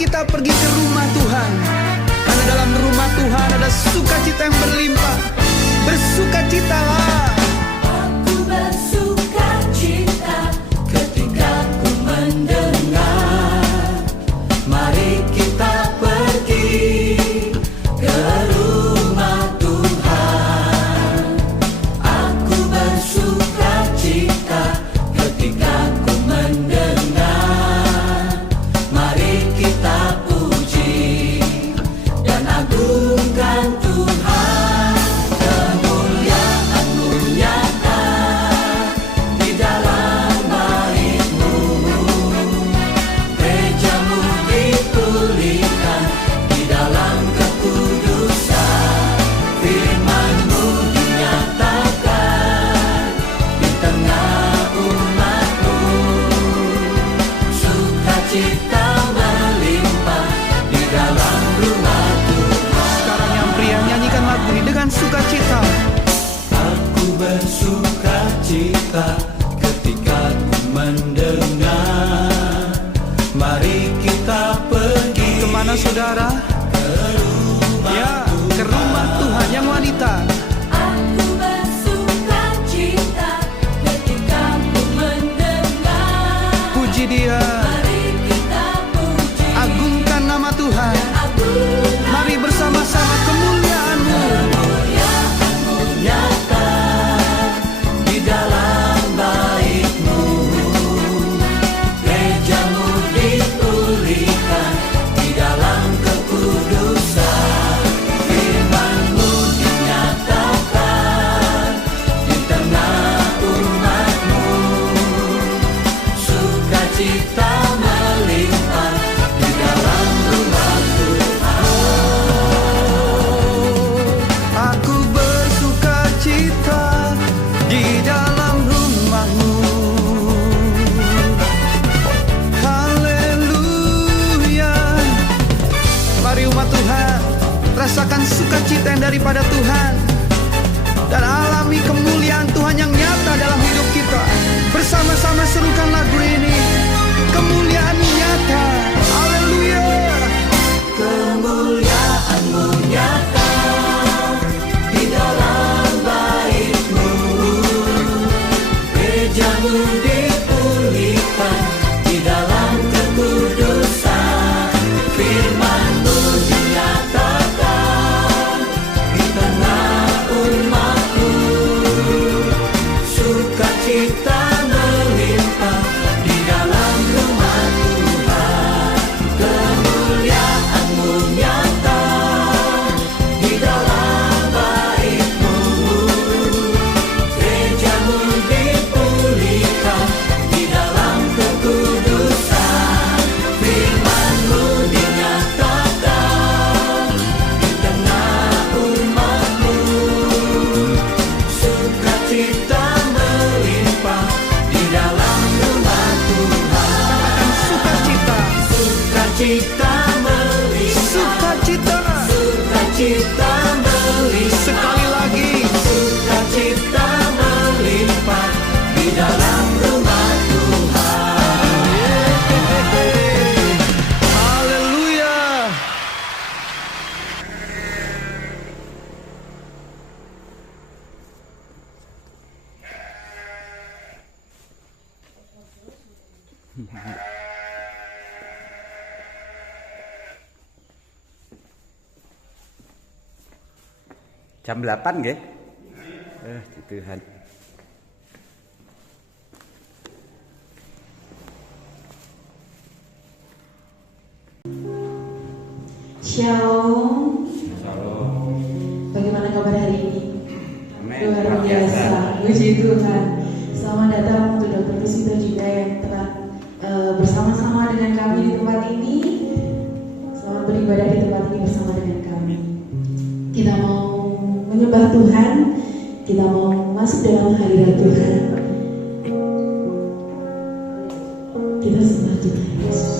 kita pergi ke rumah Tuhan, karena dalam rumah Tuhan ada sukacita yang berlimpah. Bersukacitalah. Aku bersukacita ketika ku mendengar, mari kita pergi ke rumah Tuhan. Aku bersukacita ketika ku mendengar, mari kita puji dan agungkan Tuhan. Kemuliaan-Mu nyata di dalam bait-Mu, gereja-Mu dipulihkan di dalam kekudusan, firman-Mu dinyatakan di tengah umat-Mu, sukacita melimpah di dalam rumah Tuhan. Sekarang yang pria nyanyikan lagu ini dengan sukacita. Aku bersukacita ketika ku mendengar, mari kita pergi. Kemana saudara? Ke rumah Ya, ke rumah Tuhan yang wanita. Aku bersukacita ketika ku mendengar, Puji Dia, mari kita puji agungkan nama Tuhan. agungkan Mari bersama-sama kemuliaan-Mu. kemuliaan-Mu nyata di dalam bait-Mu, gereja-Mu dipulihkan di dalam kekudusan, firman-Mu dinyatakan di tengah umat-Mu, sukacita melimpah di dalam rumah Tuhan. Aku bersukacita di dalam rumah-Mu. Haleluya. Mari umat Tuhan, rasakan sukacita yang daripada Tuhan dan alami kemuliaan Tuhan yang nyata dalam hidup kita. Bersama-sama serukan lagu ini. Kemuliaan nyata. Haleluya. Kemuliaan-Mu nyata di dalam bait-Mu, gereja-Mu dipulihkan di dalam kekudusan, firman-Mu dinyatakan di tengah umat-Mu, sukacita melimpah di dalam rumah Tuhan. Kemuliaan-Mu nyata di dalam bait-Mu, gereja-Mu dipulihkan di dalam kekudusan, firman-Mu dinyatakan di tengah umat-Mu, sukacita melimpah di dalam rumah Tuhan. Katakan sukacita. Sukacita melimpah, Sukacita. sukacita melimpah, Sekali lagi. sukacita melimpah di dalam rumah Tuhan. Haleluya. Jam 8 nggih? Tuhan. Shalom. Bagaimana kabar hari ini? Luar biasa. Puji Tuhan. Selamat datang untuk Dr. Kusito juga yang telah bersama-sama dengan kami di tempat ini. Selamat beribadah di tempat ini bersama dengan kami. Kita mau menyembah Tuhan. Kita mau masuk dalam hadirat Tuhan. Kita sembah Tuhan Yesus.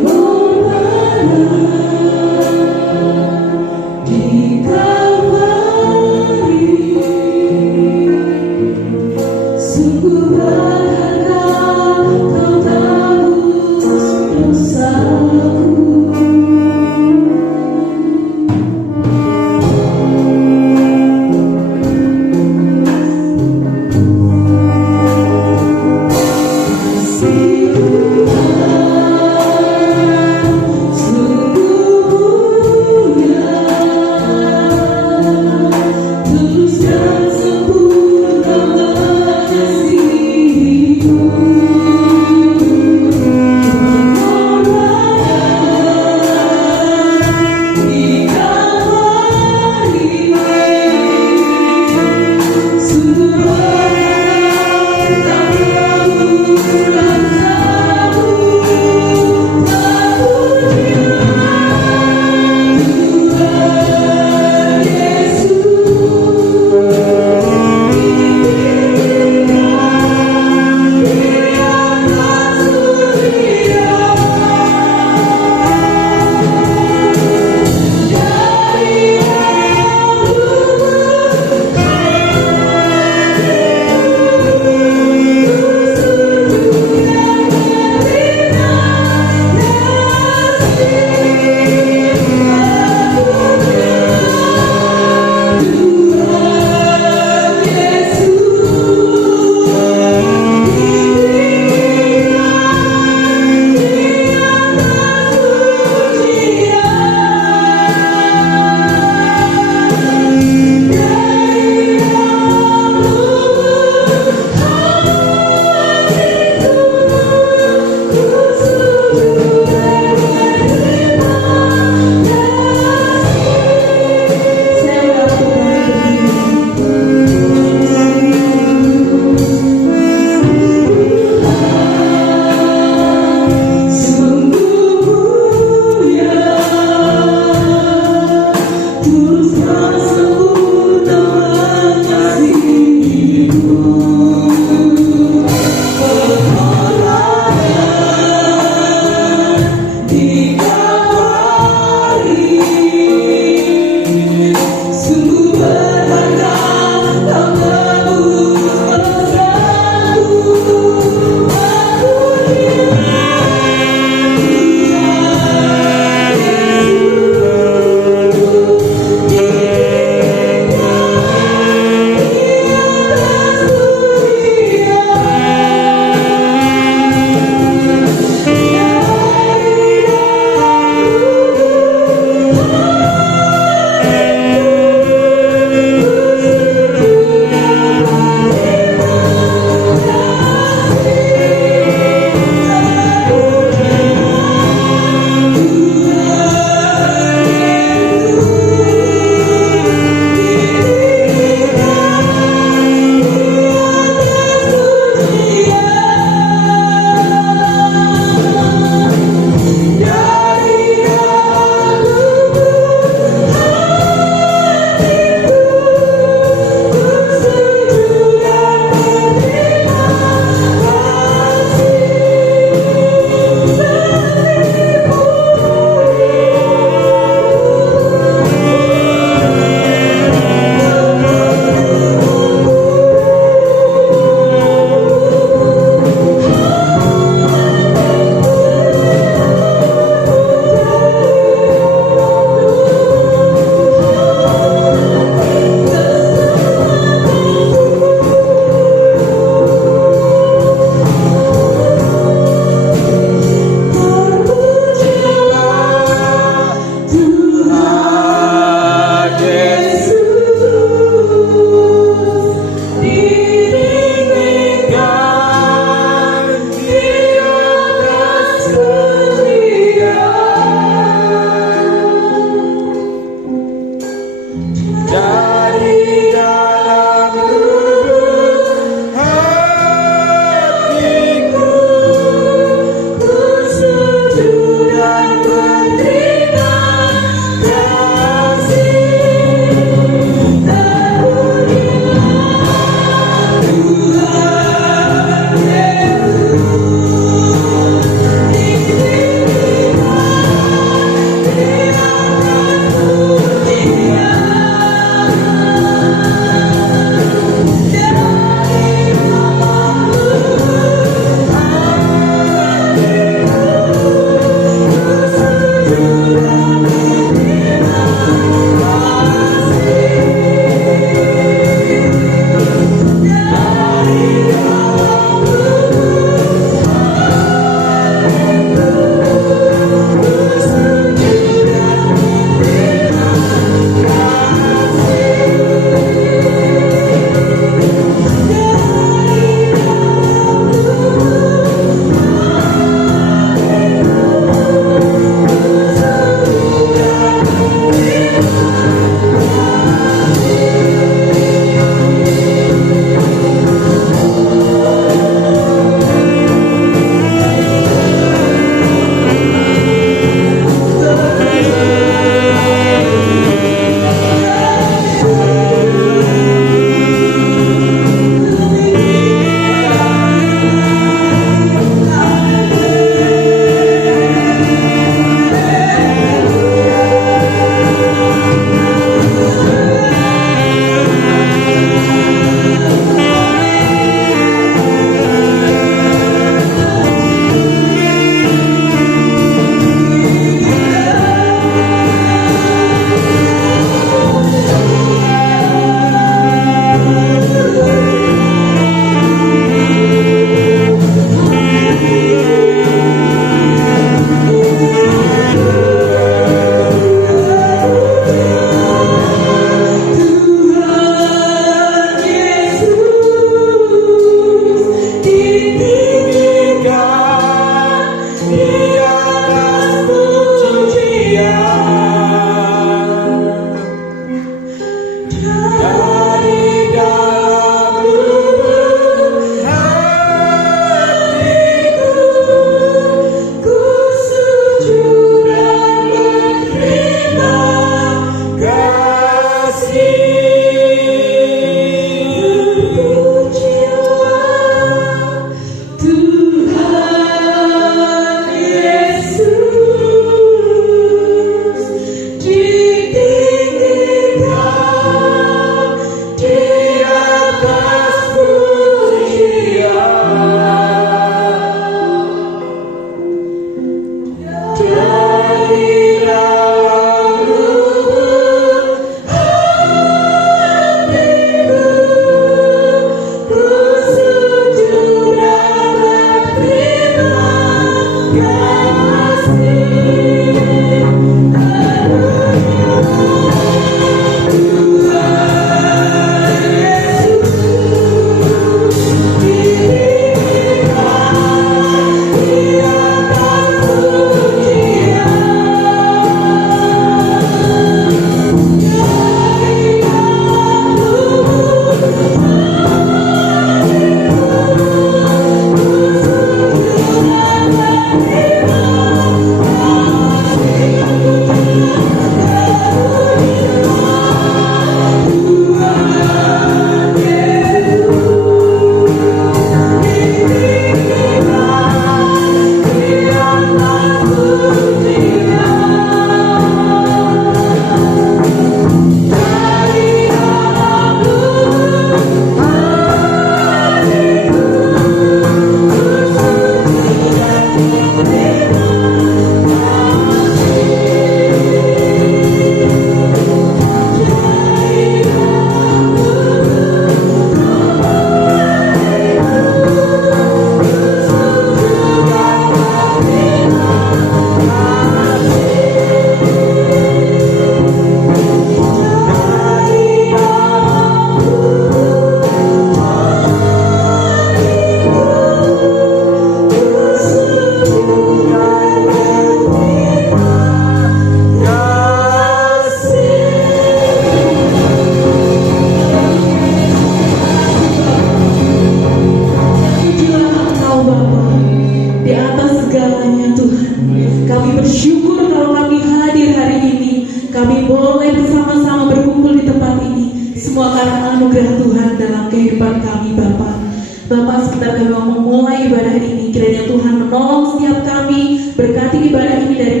Bapak, sebentar kami mau memulai ibadah ini, kiranya Tuhan menolong setiap kami, berkati ibadah ini dari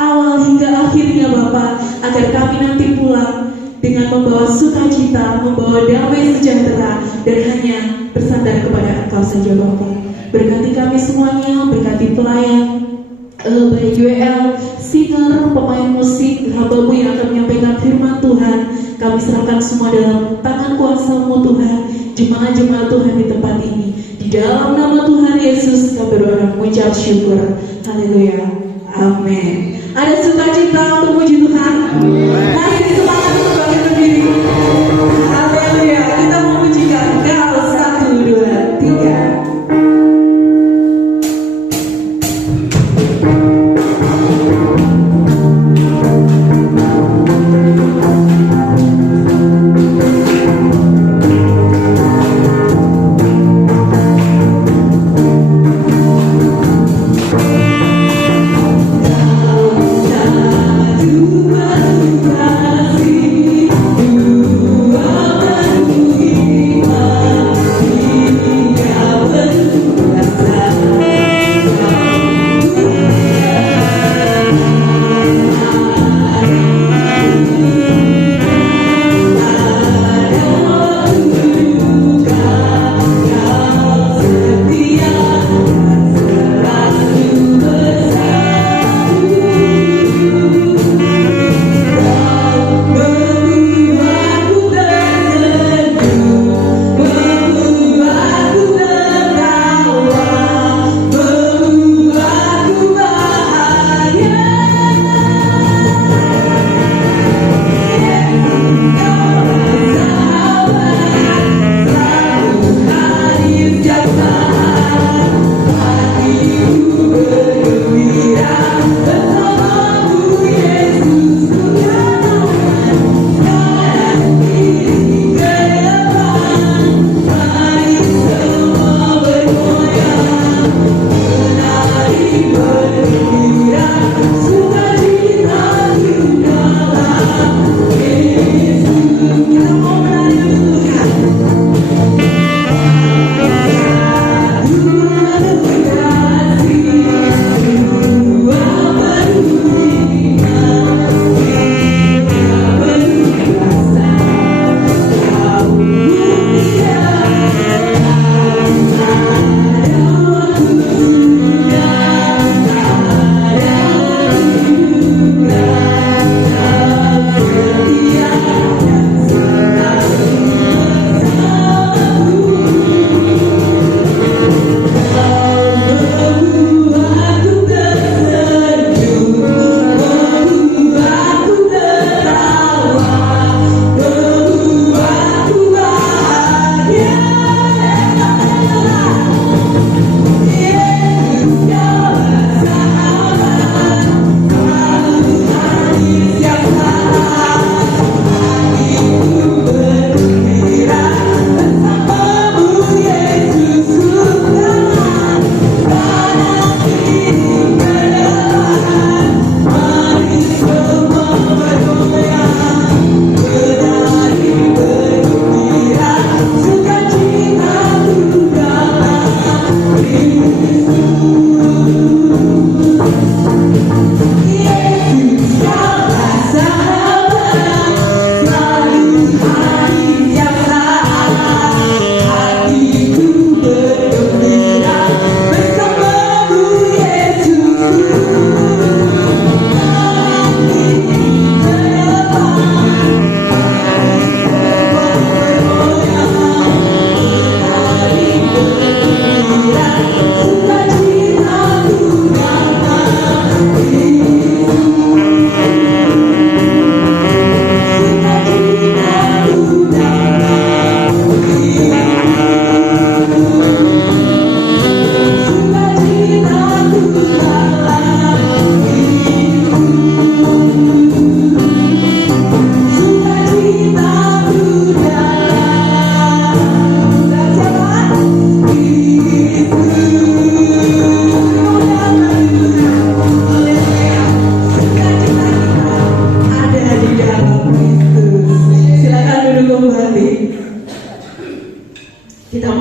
awal hingga akhirnya Bapak, agar kami nanti pulang dengan membawa sukacita, membawa damai sejahtera, dan hanya bersandar kepada Engkau saja Bapak. Berkati kami semuanya, berkati pelayan, baik UL, singer, pemain musik, hamba-Mu yang akan menyampaikan firman Tuhan. Kami serahkan semua dalam tangan kuasa-Mu Tuhan, jemaat-jemaat Tuhan di tempat ini. Di dalam nama Tuhan Yesus kami berdoa mengucap syukur. Haleluya. Amin. Ada sukacita untuk puji Tuhan. Mari semangat untuk bangkit berdiri. Haleluya. Kita mau pujikan. Kau 1, 2, 3. Tuhan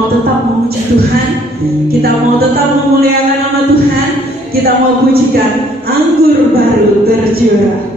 mau tetap memuji Tuhan, kita mau tetap memuliakan nama Tuhan, kita mau pujikan anggur baru tercurah.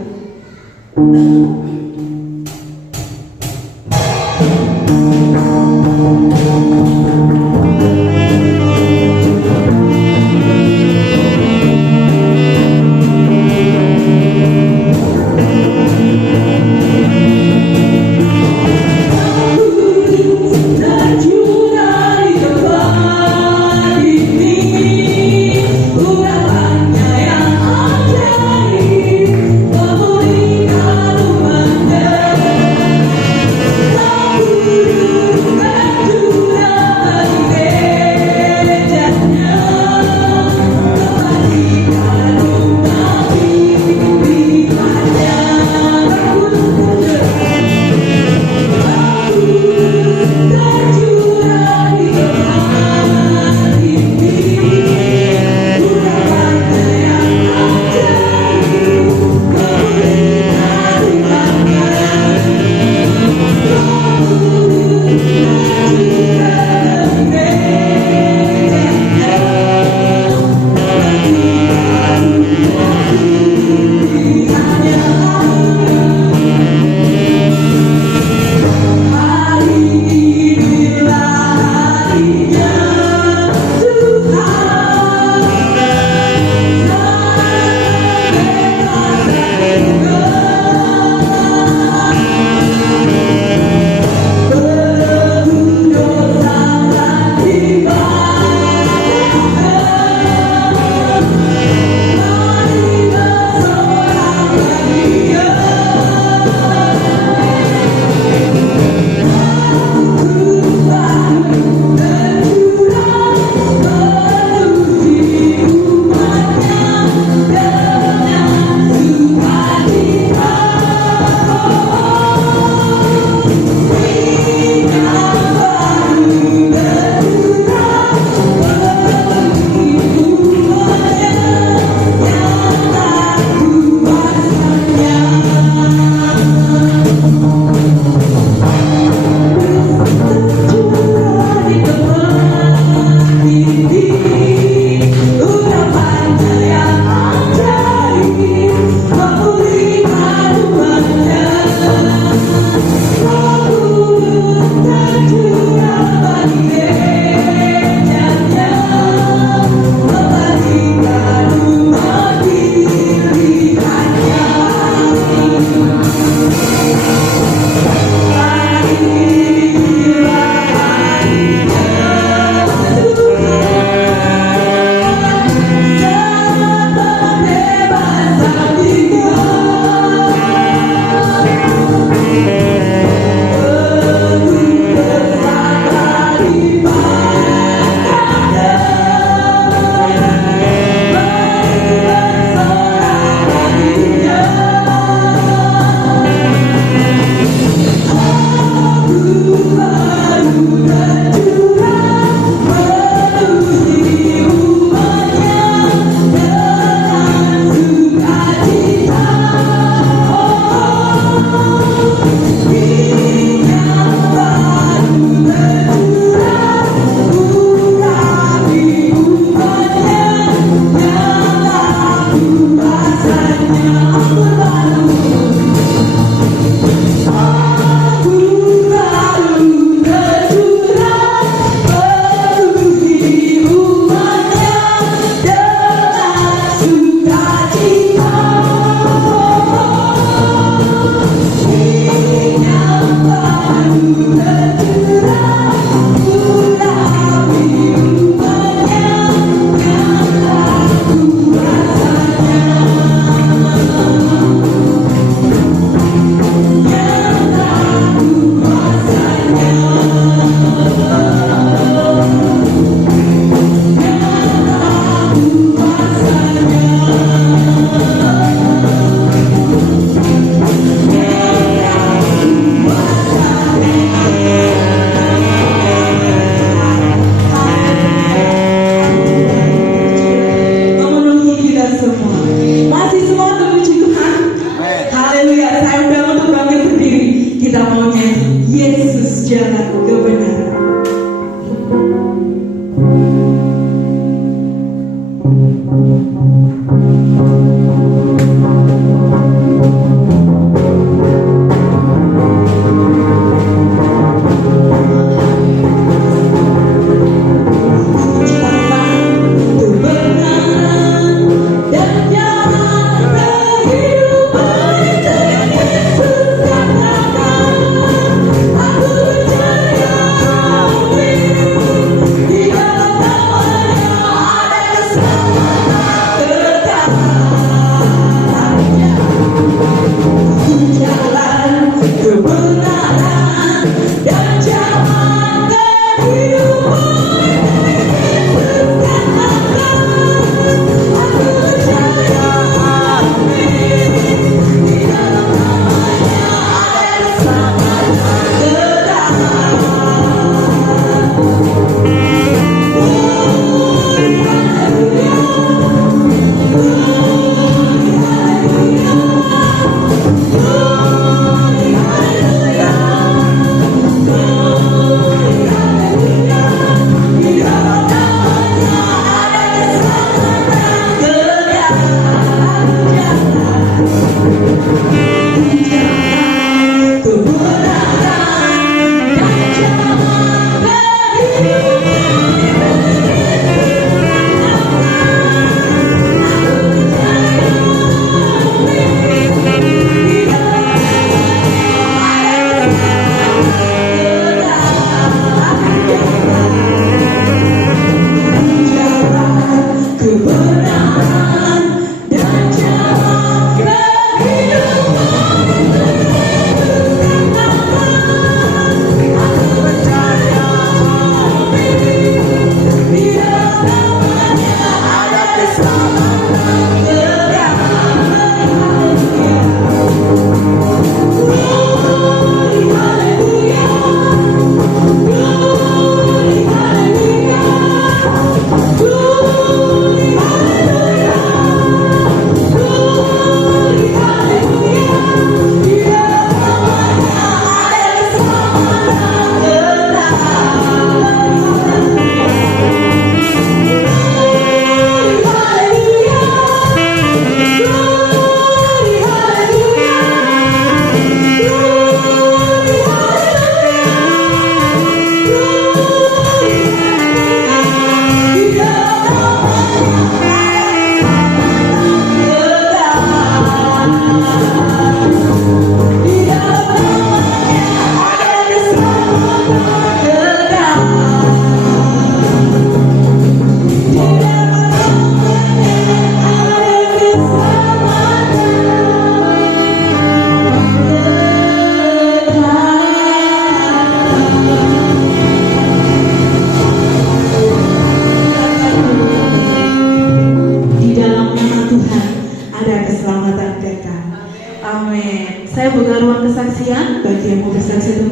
Yesus jalan kebenaran.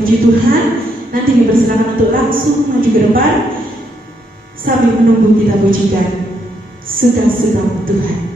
puji Tuhan. Nanti dipersilakan untuk langsung maju ke depan sambil menunggu kita pujikan suka-suka Tuhan.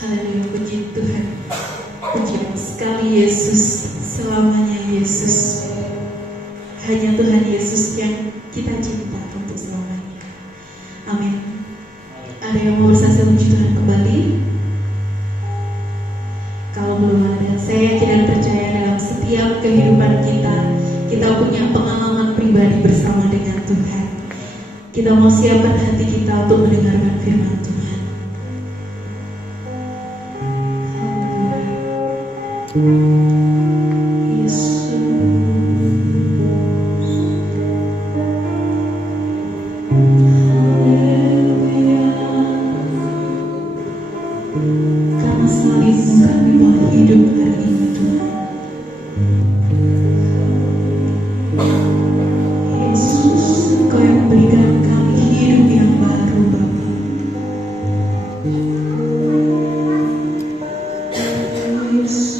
Haleluya, puji Tuhan. Pujian sekali Yesus, selamanya Yesus. Hanya Tuhan Yesus yang kita cinta untuk selamanya. Amin. Ada yang mau bersaksi puji Tuhan kembali? Kalau belum ada, saya yakin dan percaya dalam setiap kehidupan kita punya pengalaman pribadi bersama dengan Tuhan. Kita mau siapkan hati kita untuk mendengarkan firman Tuhan. Yesus. Karena salibmu kami boleh hidup hari ini Tuhan. Yesus, Engkau yang memberikan kami hidup yang baru Bapa. Yesus.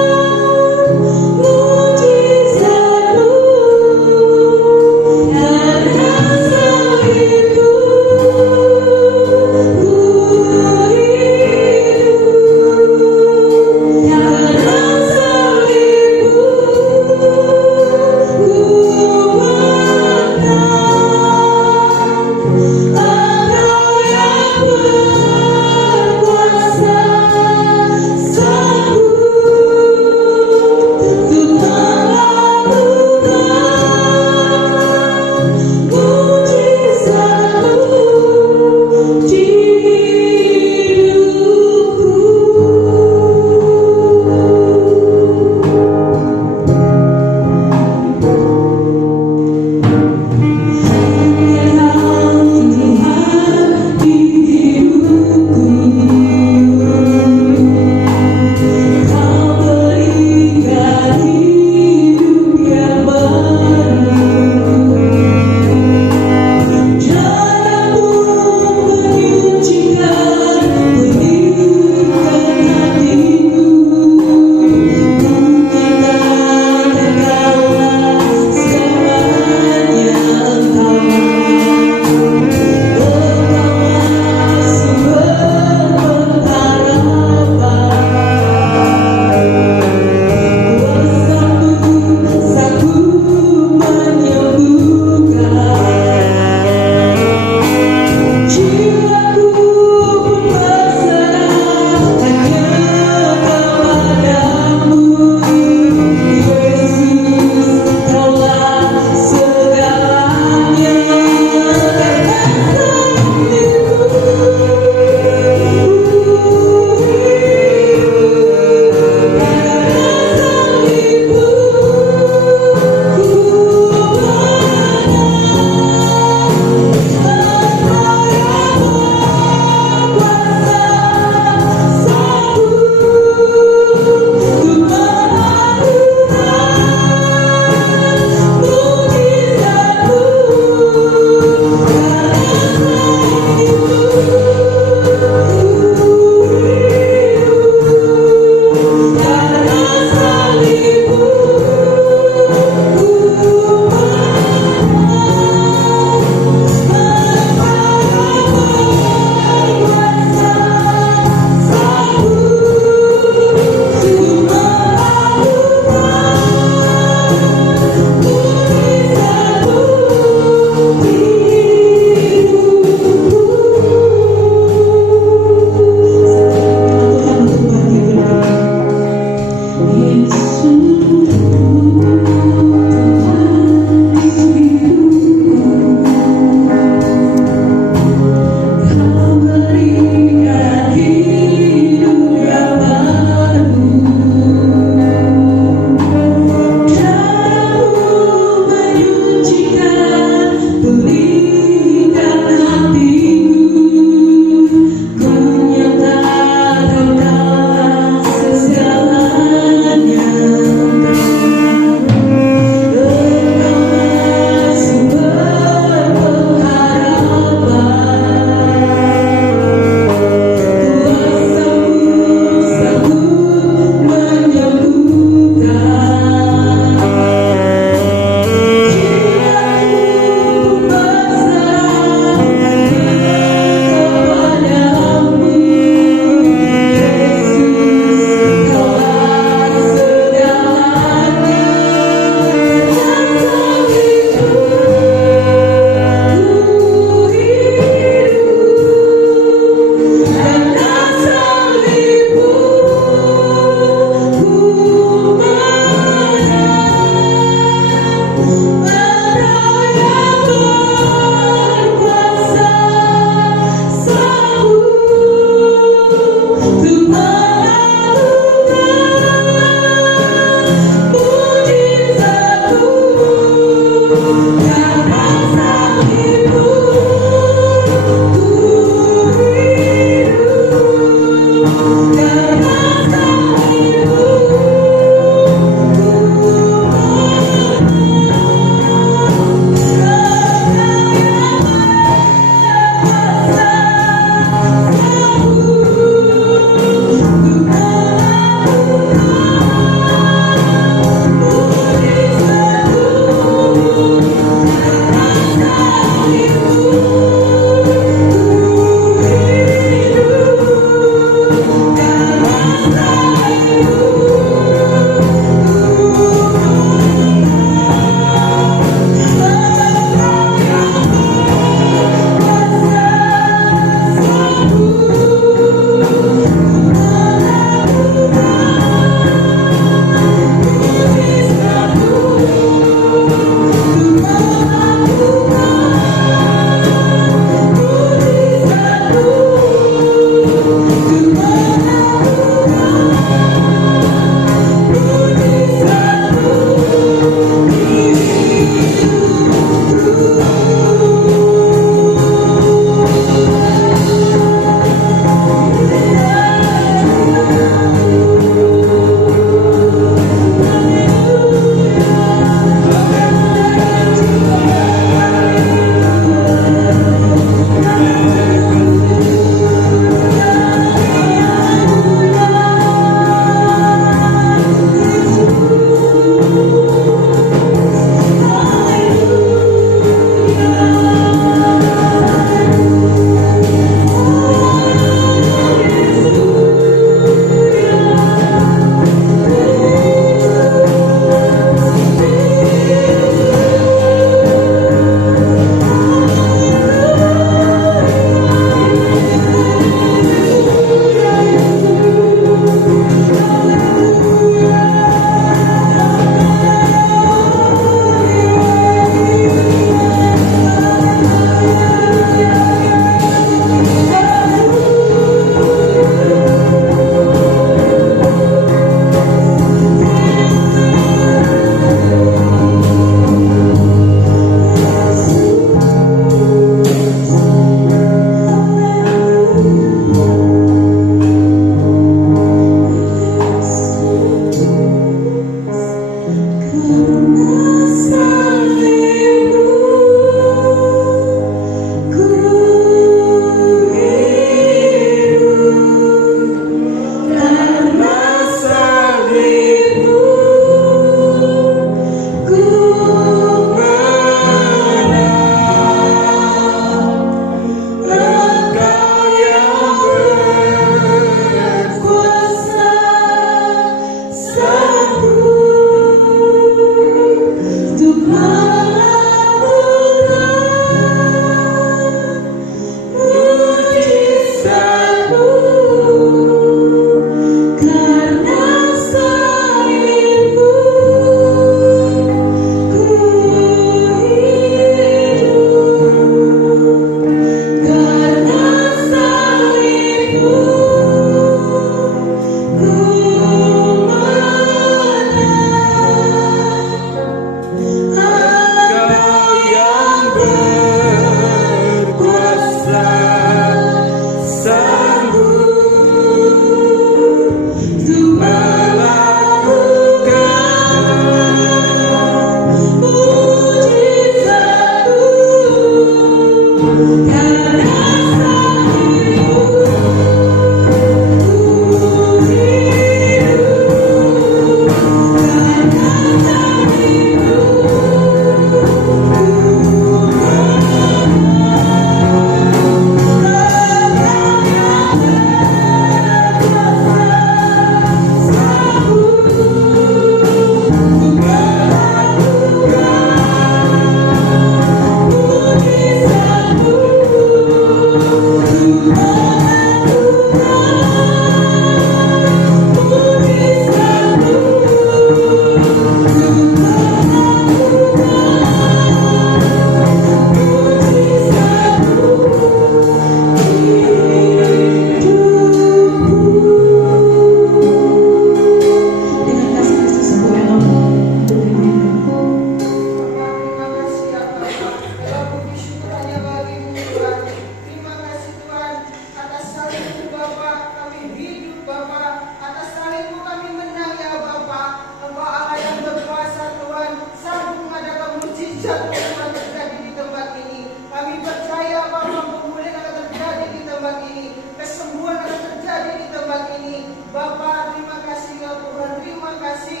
mujizat Tuhan terjadi di tempat ini. Kami percaya bahwa pemulihan akan terjadi di tempat ini, kesembuhan akan terjadi di tempat ini. Bapa, terima kasih ya Tuhan, terima kasih.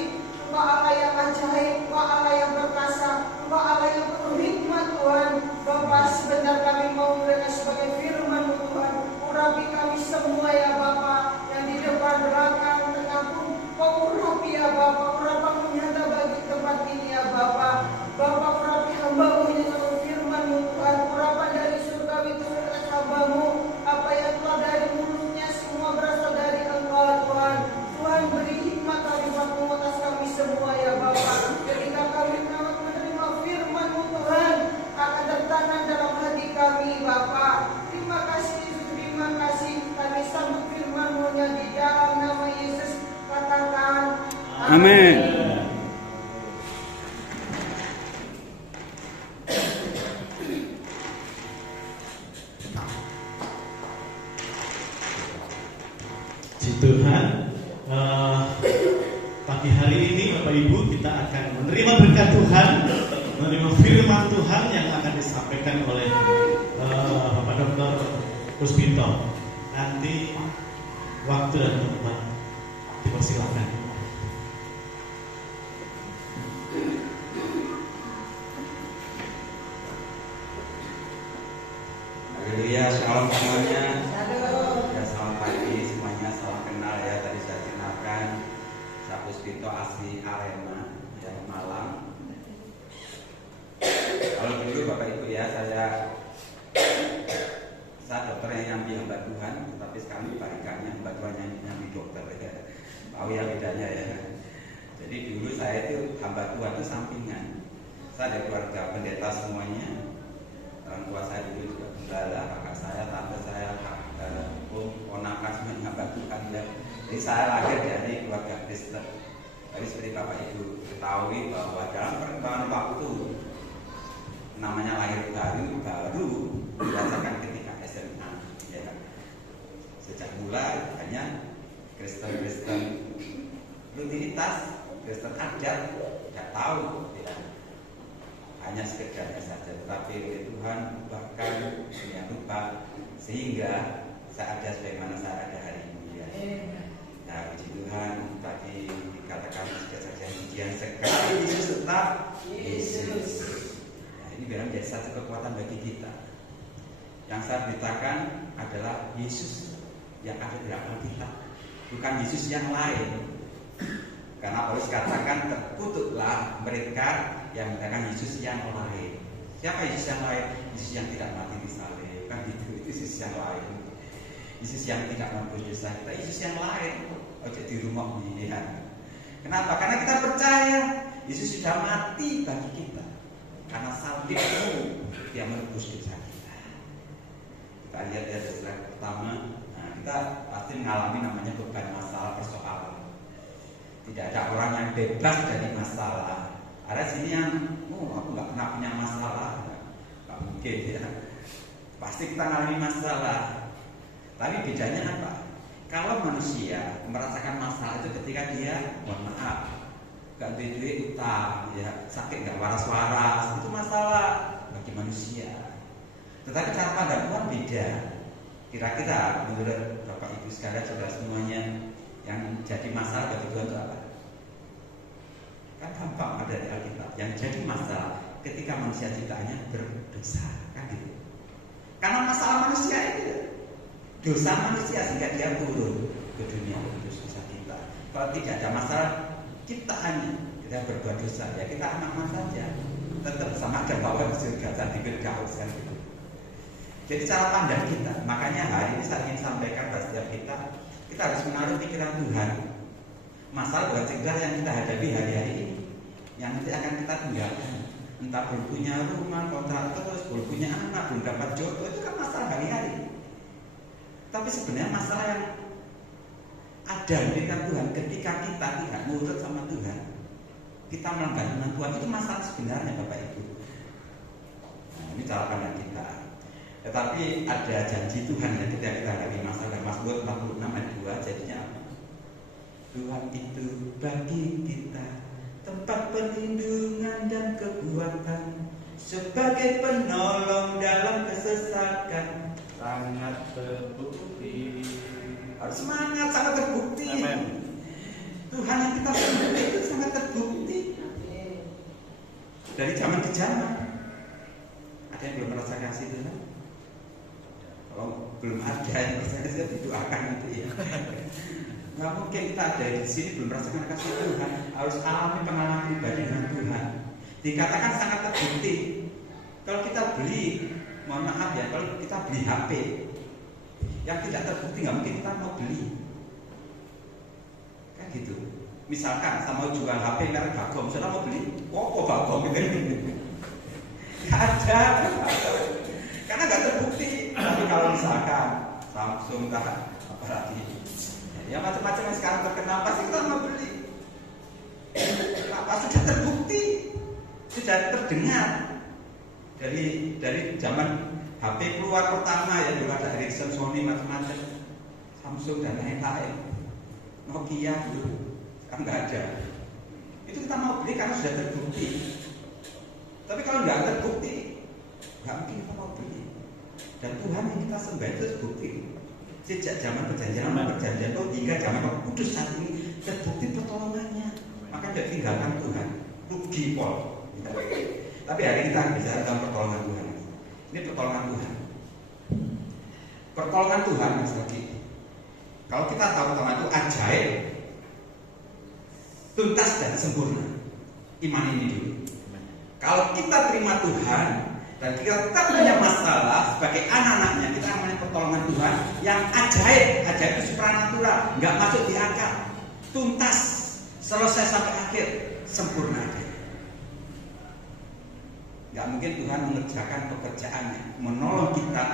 Engkau Allah yang ajaib, Engkau Allah yang perkasa, Engkau Allah yang penuh hikmat Tuhan. Bapa, sebentar kami mau mendengar sebagai firman-Mu Tuhan. Urapi kami semua ya Bapa, yang di depan belakang tengah pun Kau urapi ya Bapa, urapan nyata bagi tempat ini ya Bapa. Bapa, urapi hamba-Mu yang firman-Mu Tuhan, urapan dari surga itu atas hamba-Mu. Apa yang keluar dari mulutnya semua berasal dari Engkau Tuhan. Tuhan, beri hikmat kalimat-Mu atas kami semua ya Bapa. Ketika kami menerima firman-Mu Tuhan, akan tertanam dalam hati kami Bapa. Terima kasih Yesus, terima kasih. Kami sambut firman-Mu di dalam nama Yesus. Katakan Amin. Puji Tuhan. Pagi hari ini Bapak Ibu kita akan menerima berkat Tuhan, menerima firman Tuhan yang akan disampaikan oleh Bapak Dr. Puspito. Nanti waktu dan tempat dipersilakan. Haleluya, shalom semuanya. Ya, selamat pagi semuanya, salam kenal ya. Tadi saya kenalkan, saya Puspito asli Arema, ya, Malang. Kalau dulu Bapak Ibu ya, saya dokter yang nyambi hamba Tuhan, tetapi sekarang dibalikannya hamba Tuhan yang nyambi dokter ya. Tahu ya bedanya ya. Jadi dulu saya itu hamba Tuhan itu sampingan. Saya dari keluarga pendeta semuanya. Orang tua saya dulu juga gembala, kakak saya, tante saya, ponakan semuanya hamba Tuhan ya. Jadi saya lahir dari keluarga Kristen. Tapi seperti Bapak Ibu ketahui bahwa dalam perkembangan waktu namanya lahir baru dirasakan ketika SMA ya kan. Sejak mulai hanya Kristen rutinitas, Kristen adat, tidak tahu ya. Hanya sekedarnya saja, tetapi oleh Tuhan bahkan dunia lupa sehingga saya ada sebagaimana saya ada hari ini ya. Nah, puji Tuhan, tadi dikatakan juga saja pujian sekali Yesus tetap Yesus. Nah, ini biar menjadi satu kekuatan bagi kita. Yang saya beritakan adalah Yesus yang ada di dalam Alkitab, bukan Yesus yang lain. Karena Paulus katakan terkutuklah mereka yang mengatakan Yesus yang lain. Siapa Yesus yang lain? Yesus yang tidak mati di salib. Kan itu Yesus yang lain. Yesus yang tidak menebus dosa kita. Yesus yang lain. Ojo di rumah ini ya. Kenapa? Karena kita percaya Yesus sudah mati bagi kita. Karena salib itu yang menebus dosa kita. Kita lihat ya slide pertama. Nah, kita pasti mengalami namanya beban masalah persoalan. Tidak ada orang yang bebas dari masalah. Ada sini yang, aku nggak pernah punya masalah, nggak mungkin ya. Pasti kita mengalami masalah. Tapi bedanya apa? Kalau manusia merasakan masalah itu ketika dia, mohon maaf, nggak duit utang, ya sakit nggak waras-waras, itu masalah bagi manusia. Tetapi cara pandang Tuhan beda. Kira-kira menurut Bapak Ibu sekalian saudara semuanya, yang jadi masalah bagi Tuhan itu apa? Kan gampang ada di Alkitab. Yang jadi masalah ketika manusia ciptaannya berdosa, kan gitu. Karena masalah manusia itu dosa manusia sehingga dia turun ke dunia untuk dosa kita. Kalau tidak ada masalah ciptaannya, kita berbuat dosa, ya kita aman-aman saja. Tetap sama ada bawa ke surga dan diberi kan gitu. Jadi cara pandang kita, makanya hari ini saya ingin sampaikan pada setiap kita harus menaruh pikiran Tuhan. Masalah bukan sekedar yang kita hadapi hari-hari ini, yang nanti akan kita tinggalkan. Entah belum punya rumah, kontrak terus, belum punya anak, belum dapat jodoh, itu kan masalah hari-hari. Tapi sebenarnya masalah yang ada di pikiran Tuhan ketika kita tidak nurut sama Tuhan, kita melanggar dengan Tuhan, itu masalah sebenarnya Bapak Ibu. Nah, ini cara pandang kita. Tetapi ada janji Tuhan yang ketika kita hadapi masalah. Mazmur 46 ayat 2 jadinya apa? Tuhan itu bagi kita tempat perlindungan dan kekuatan, sebagai penolong dalam kesesakan. Sangat terbukti. Harus semangat, sangat terbukti. Amen. Tuhan yang kita sembah itu sangat terbukti. Dari zaman ke zaman. Ada yang belum merasa kasih Tuhan? Kalau belum ada yang merasa kasih, didoakan itu ya. Nggak mungkin kita ada di sini belum merasakan kasih Tuhan. Harus alami pengalaman pribadi dengan Tuhan. Dikatakan sangat terbukti. Kalau kita beli, mohon maaf ya, kalau kita beli HP yang tidak terbukti, nggak mungkin kita mau beli. Kan gitu. Misalkan sama jual HP merek Bagong, sudah mau beli, kok Bagong gitu. Nggak ada, karena nggak terbukti. Tapi kalau misalkan Samsung kah, apalagi ya macam-macam yang sekarang terkenal, pasti kita mau beli. Kenapa? Sudah terbukti, sudah terdengar dari zaman HP keluar pertama ya, dulu ada Ericsson, Sony, macam-macam, Samsung dan lain-lain, Nokia dulu, sekarang nggak ada. Itu kita mau beli karena sudah terbukti. Tapi kalau nggak terbukti, nggak mungkin kita mau beli. Dan Tuhan yang kita sembah itu terbukti. Sejak zaman perjanjian Lama hingga zaman Roh Kudus saat ini terbukti pertolongannya. Maka tidak tinggalkan Tuhan, rugi pol. Tapi hari ini kita bicara tentang pertolongan Tuhan. Ini pertolongan Tuhan. Pertolongan Tuhan Mas lagi. Kalau kita tahu pertolongan itu ajaib, tuntas dan sempurna. Iman ini dulu. Kalau kita terima Tuhan dan kita tetap punya masalah sebagai anak-anaknya, kita namanya pertolongan Tuhan yang ajaib, ajaib itu supranatural, nggak masuk di akal, tuntas, selesai sampai akhir, sempurna. Nggak mungkin Tuhan mengerjakan pekerjaannya, menolong kita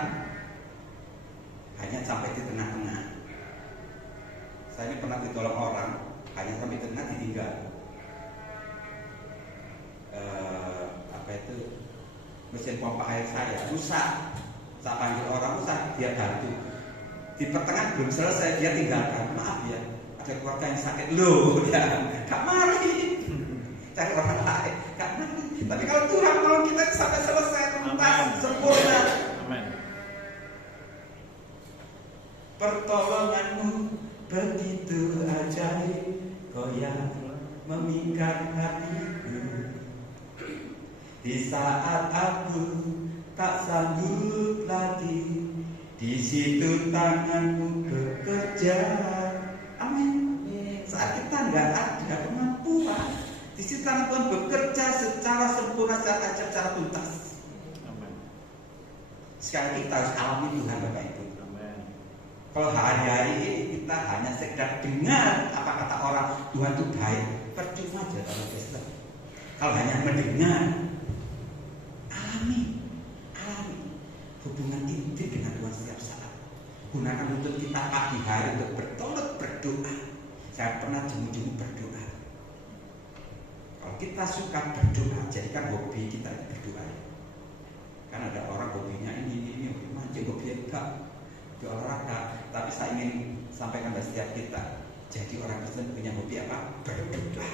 hanya sampai di tengah-tengah. Saya ini pernah ditolong orang, hanya sampai tengah ditinggal. Mesin pompa air saya rusak. Saya panggil orang rusak, dia bantu. Di pertengahan belum selesai, dia tinggalkan. Maaf ya, ada keluarga yang sakit. Loh, ya, gak mari. Cari orang lain, gak mari. Tapi kalau Tuhan kalau kita sampai selesai, tuntas, sempurna. Amen. Pertolonganmu begitu ajaib, kau yang memikat hatiku. Di saat aku tak sanggup lagi, di situ tanganmu bekerja. Amin. Saat kita nggak ada kemampuan, di situ tangan Tuhan bekerja secara sempurna, secara ajaib, secara tuntas. Amin. Sekali kita harus alami Tuhan Bapak Ibu. Amin. Kalau hari-hari ini kita hanya sekedar dengar apa kata orang Tuhan itu baik, percuma aja kalau Kristen. Kalau hanya mendengar, alami hubungan intim dengan Tuhan setiap saat. Gunakan untuk kita pagi hari untuk bertolut berdoa. Saya pernah jemu-jemu berdoa. Kalau kita suka berdoa, jadikan hobi kita berdoa. Kan ada orang hobinya ini hobi mancing, hobi enggak, hobi olahraga. Tapi saya ingin sampaikan pada setiap kita, jadi orang Kristen punya hobi apa? Berdoa.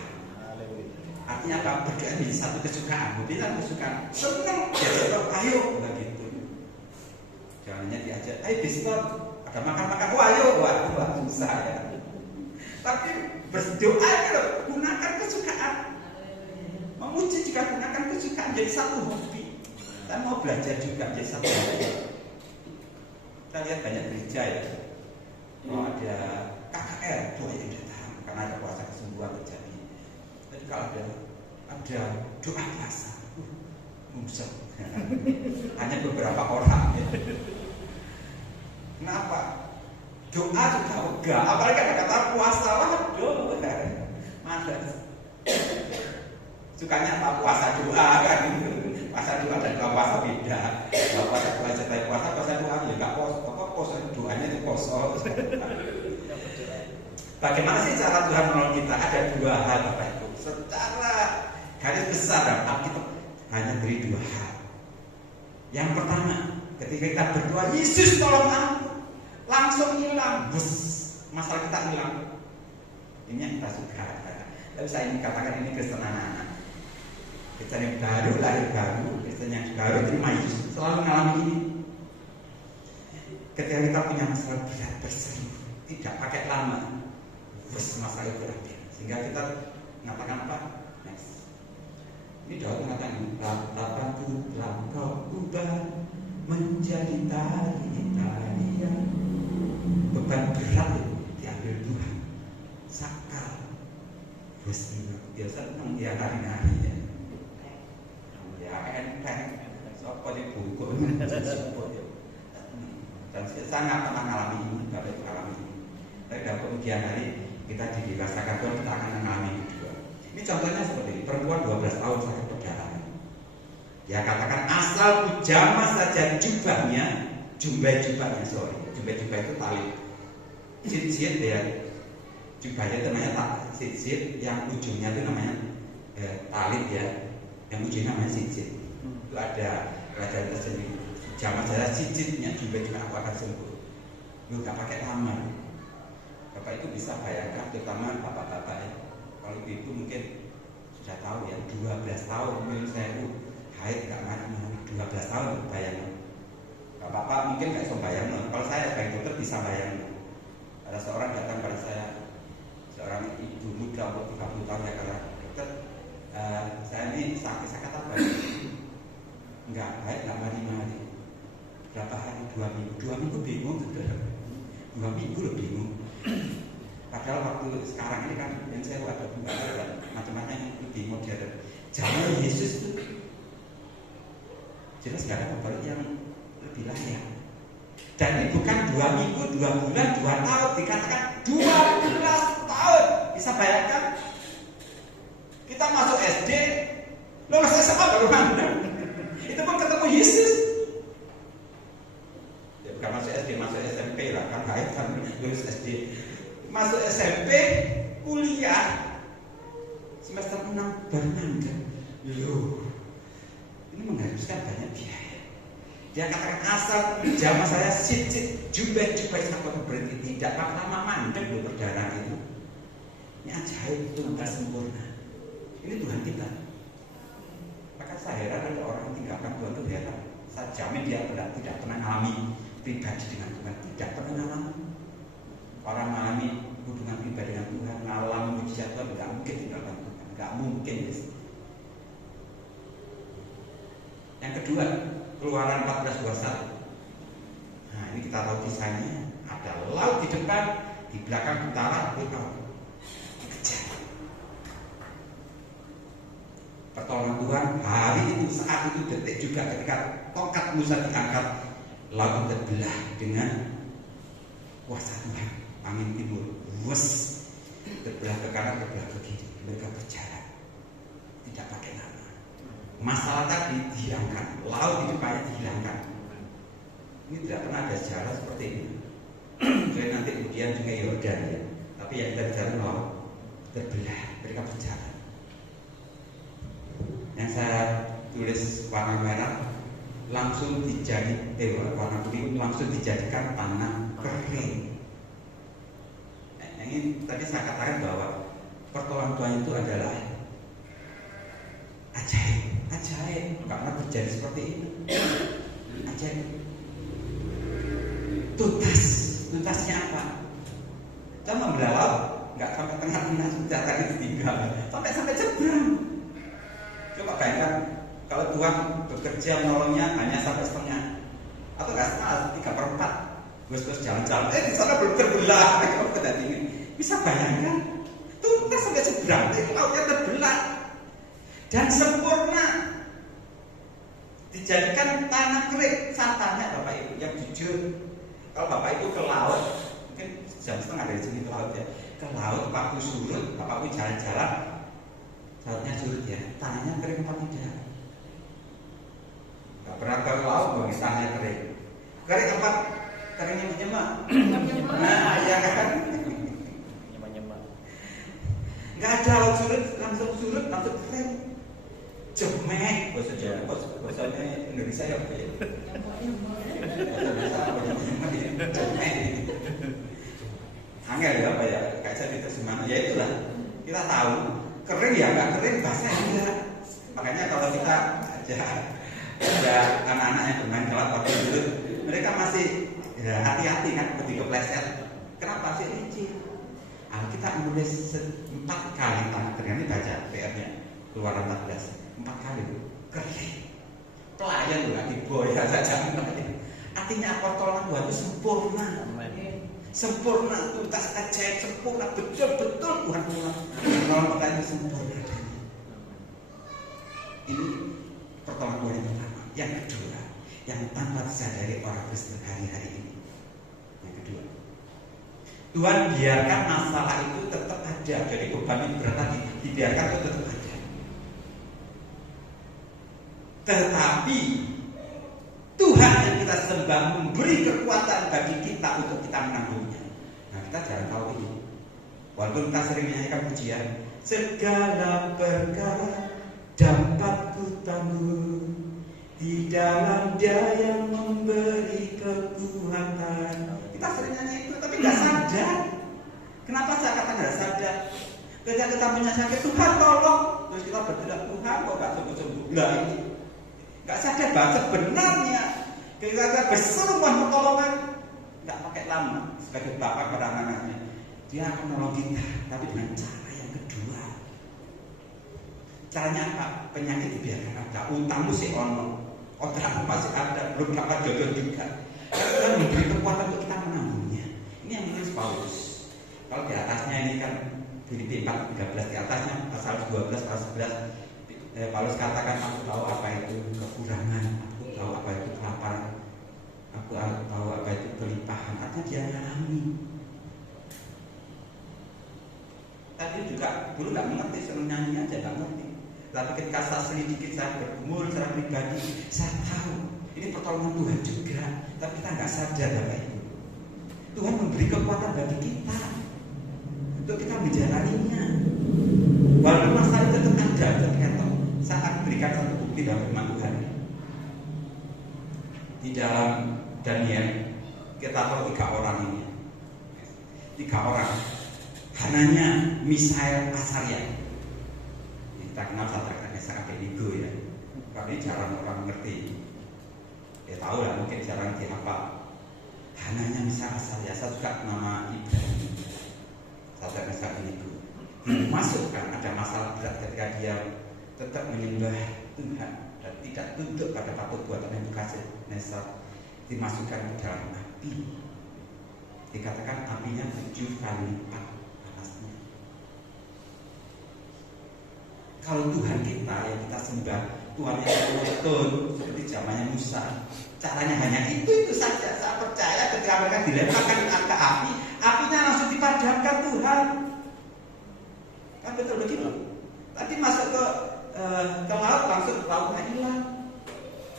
Artinya apa? Berdoa ini satu kesukaan. Hobi kan kesukaan. Senang, ya senang. Ayo, begitu. Jangan hanya diajak. Ayo besok ada makan-makan. Oh ayo, wah susah ya. Tapi berdoa itu gunakan kesukaan. Memuji juga gunakan kesukaan jadi satu hobi. Dan mau belajar juga jadi satu hobi. Kita lihat banyak gereja ya. Oh ada KKR, doa yang datang karena ada kuasa kesembuhan terjadi. Jadi kalau ada doa puasa, musuh. Hanya beberapa orang. Kenapa? Doa juga enggak. Apalagi ada kata puasa, waduh, malas. Sukanya apa? Puasa doa kan? Puasa doa dan doa puasa beda. Kalau puasa doa setelah puasa doa ya enggak puasa doanya itu kosong. Bagaimana sih cara Tuhan menolong kita? Ada dua hal Bapak Ibu. Secara garis besar dalam Alkitab hanya beri dua hal. Yang pertama, ketika kita berdoa, Yesus tolong aku, langsung hilang, bus, masalah kita hilang. Ini yang kita suka. Tapi saya ingin katakan ini Kristen anak-anak. Kristen yang baru, lahir baru, Kristen yang baru terima Yesus selalu mengalami ini. Ketika kita punya masalah berat berselingkuh, tidak pakai lama, masalah itu berakhir. Sehingga kita mengatakan apa? Next. Ini Daud mengatakan, tatapanku telah kau ubah menjadi tali-talian. Beban berat diambil Tuhan. Sakal. Biasa memang dia nari-nari ya. Ya enteng. Sopo di buku. Dan saya nggak pernah mengalami ini, nggak pernah mengalami ini. Tapi dalam kemudian hari kita dirasakan Tuhan, kita akan mengalami kedua. Ini contohnya seperti ini, perempuan 12 tahun sakit perdarahan. Dia katakan asal pujama saja jubahnya itu tali. Sit ya, jubahnya itu namanya sit yang ujungnya itu namanya tali ya, yang ujungnya namanya sit. Itu ada pelajaran tersendiri. Jamaah saya sijitnya juga aku akan sembuh. Lu gak pakai lama. Bapak itu bisa bayangkan, terutama bapak-bapak ya. Kalau ibu mungkin sudah tahu ya, 12 tahun mungkin saya haid gak mati 12 tahun bayangkan. Bapak-bapak mungkin gak bisa bayangkan. Kalau saya sebagai dokter bisa bayangkan. Ada seorang datang pada saya, seorang ibu muda umur 30 tahun ya, kata dokter, saya ini sakit apa? Enggak haid, gak mati. Berapa hari? 2 minggu. 2 minggu bingung, saudara. 2 minggu loh bingung. Padahal waktu sekarang ini kan yang saya ada pembahasan macam-macam yang lebih modern. Zaman Yesus itu jelas nggak ada pembalik yang lebih layak. Dan ini bukan 2 minggu, 2 bulan, 2 tahun, dikatakan 12 tahun. Bisa bayangkan? Kita masuk SD, lulus SMA baru mandang. Itu pun ketemu Yesus. Bukan masuk SD, masuk SMP lah, kan haid kan lulus SD. Masuk SMP, kuliah semester 6 baru nanggung. Loh, ini mengharuskan banyak biaya. Dia katakan asal jamaah saya sit jubah sampai berhenti, tidak lama mandek loh berdarah itu. Ini ajaib, Tuhan sempurna. Ini Tuhan kita. Maka saya heran kalau orang tinggalkan Tuhan itu heran. Saya jamin dia tidak pernah alami pribadi dengan Tuhan, tidak pernah mengalami. Orang mengalami hubungan pribadi dengan Tuhan, mengalami mujizat Tuhan, tidak mungkin tinggalkan Tuhan, tidak mungkin. Yang kedua, Keluaran 14:21. Nah ini kita tahu kisahnya, ada laut di depan, di belakang utara, dikejar. Pertolongan Tuhan hari itu, saat itu, detik juga ketika tongkat Musa diangkat, laut terbelah dengan kuasa Tuhan. Angin timur, terbelah ke kanan, terbelah ke kiri. Mereka berjalan, tidak pakai nama. Masalah tadi dihilangkan, laut di depannya dihilangkan. Ini tidak pernah ada sejarah seperti ini. Jadi nanti kemudian Sungai Yordan ya. Tapi yang kita bicara laut terbelah, mereka berjalan. Yang saya tulis warna merah langsung warna kuning langsung dijadikan tanah kering. Ini tadi saya katakan bahwa pertolongan Tuhan itu adalah ajaib, karena terjadi seperti ini. Ajaib. Tuntasnya apa? Kita membelah laut, nggak sampai tengah-tengah sudah tadi ditinggal, sampai seberang. Coba bayangkan kalau Tuhan bekerja menolongnya hanya sampai setengah, atau nggak setengah, 3/4. Bos-bos jalan-jalan, di sana belum terbelah, kalau kita dingin. Bisa bayangkan, tuntas sampai seberang, lautnya terbelah dan sempurna, dijadikan tanah kering. Saya tanya Bapak Ibu yang jujur, kalau Bapak Ibu ke laut, mungkin jam setengah dari sini ke laut ya, ke laut waktu surut, Bapak Ibu jalan-jalan, lautnya surut ya, tanahnya kering apa tidak? Gak pernah ke laut, bagi tanahnya kering. Kering apa? Keringnya menyemak. Nah, ya kan? Nggak ada laut surut, langsung kering. Jemek, bahasa Jawa, bahasanya Indonesia ya apa ya? Jemek. Angel ya apa ya? Kayak saya terjemahan. Ya itulah, kita tahu kering ya nggak kering bahasa enggak. Makanya biasa aja. Ada anak-anak yang bermain kelab waktu dulu, mereka masih ya, hati-hati kan, pergi kepleset. Kenapa sih licin? Kita nulis 4 kali tangan, ini baca PR-nya Keluaran 14, 4 kali kering. Pelayan juga diboya saja. Artinya pertolongan Tuhan itu sempurna. Sempurna, tuntas, ajaib, sempurna, betul-betul Tuhan menolong kita itu sempurna. Ini pertolongan Tuhan yang pertama. Yang kedua, yang tanpa disadari orang Kristen hari-hari ini. Yang kedua, Tuhan biarkan masalah itu tetap ada. Jadi beban itu berat tadi, dibiarkan itu tetap ada. Tetapi Tuhan yang kita sembah memberi kekuatan bagi kita untuk kita menanggungnya. Nah, kita jarang tahu ini. Walaupun kita sering menyanyikan pujian, segala perkara dapat ku tanggung di dalam Dia yang memberi kekuatan. Kita sering nyanyi itu, tapi nggak sadar. Kenapa saya kata nggak sadar? Ketika kita menyanyikan Tuhan tolong, terus kita berteriak Tuhan kok nggak sembuh-sembuh. Lah ini nggak sadar bahwa sebenarnya ketika kita berseru pertolongan nggak pakai lama sebagai bapak pada anak-anaknya, Dia akan menolong kita, tapi dengan cara yang kedua. Caranya apa? Penyakit dibiarkan ada, utangmu sih ono, kontrakmu masih ada, belum dapat jodoh juga. Kita memberi kekuatan untuk kita menanggungnya. Ini yang menulis Paulus. Kalau di atasnya ini kan Filipi 4:13, di atasnya pasal 12 pasal 11, Paulus katakan, aku tahu apa itu kekurangan, aku tahu apa itu kelaparan, aku tahu apa itu kelimpahan. Artinya dia mengalami. Tadi juga dulu nggak mengerti, senang nyanyi aja nggak ngerti. Tapi ketika saya sedikit saya bergumul secara pribadi, saya tahu ini pertolongan Tuhan juga. Tapi kita nggak sadar Bapak Ibu. Tuhan memberi kekuatan bagi kita untuk kita menjalaninya. Walaupun masalah itu tetap ada, ketika saya akan berikan satu bukti dalam firman Tuhan. Di dalam Daniel kita tahu 3 orang ini. 3 orang. Hananya, Misael, Asaria. Kita kenal Sadrak Mesak Abednego ya. Kalau ini jarang orang ngerti. Ya tahu lah, mungkin jarang dihafal. Hananya, Misael, Asaria. Saya juga nama Ibrahim. Sadrak Mesak Abednego. Masukkan ada masalah berat ketika dia tetap menyembah Tuhan dan tidak tunduk pada patut buatan Nebukadnezar, dimasukkan ke dalam api. Dikatakan apinya 7 kali lipat panasnya. Kalau Tuhan kita yang kita sembah, Tuhan yang menuntun seperti zamannya Musa, caranya hanya itu saja. Saya percaya ketika mereka dilemparkan ke api, apinya langsung dipadamkan Tuhan. Kan betul begitu. Tadi masuk ke laut, langsung lautnya hilang.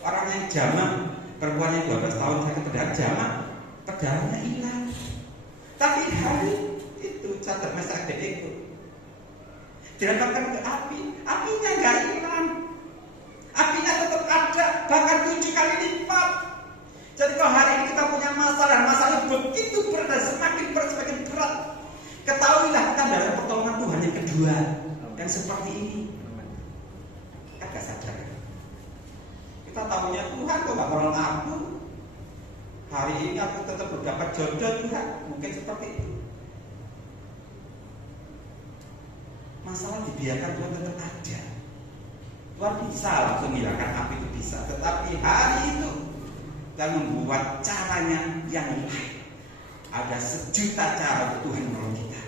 Orang yang jamak, perempuan yang 12 tahun sakit pedang jamak, pedangnya hilang. Tapi hari itu Sadrak Mesak Abednego dilemparkan ke api, apinya nggak hilang, apinya tetap ada, bahkan 7 kali lipat. Jadi kalau hari ini kita punya masalah begitu berat dan semakin berat, ketahuilah kita dalam pertolongan Tuhan yang kedua yang seperti ini. Agak sadar. Kita tahunya Tuhan kok gak nolong aku. Hari ini aku tetap berdapat jodoh Tuhan. Mungkin seperti itu. Masalah dibiarkan Tuhan tetap ada. Tuhan bisa langsung hilangkan api itu bisa. Tetapi hari itu dan membuat caranya yang lain. Ada sejuta cara untuk Tuhan menolong kita.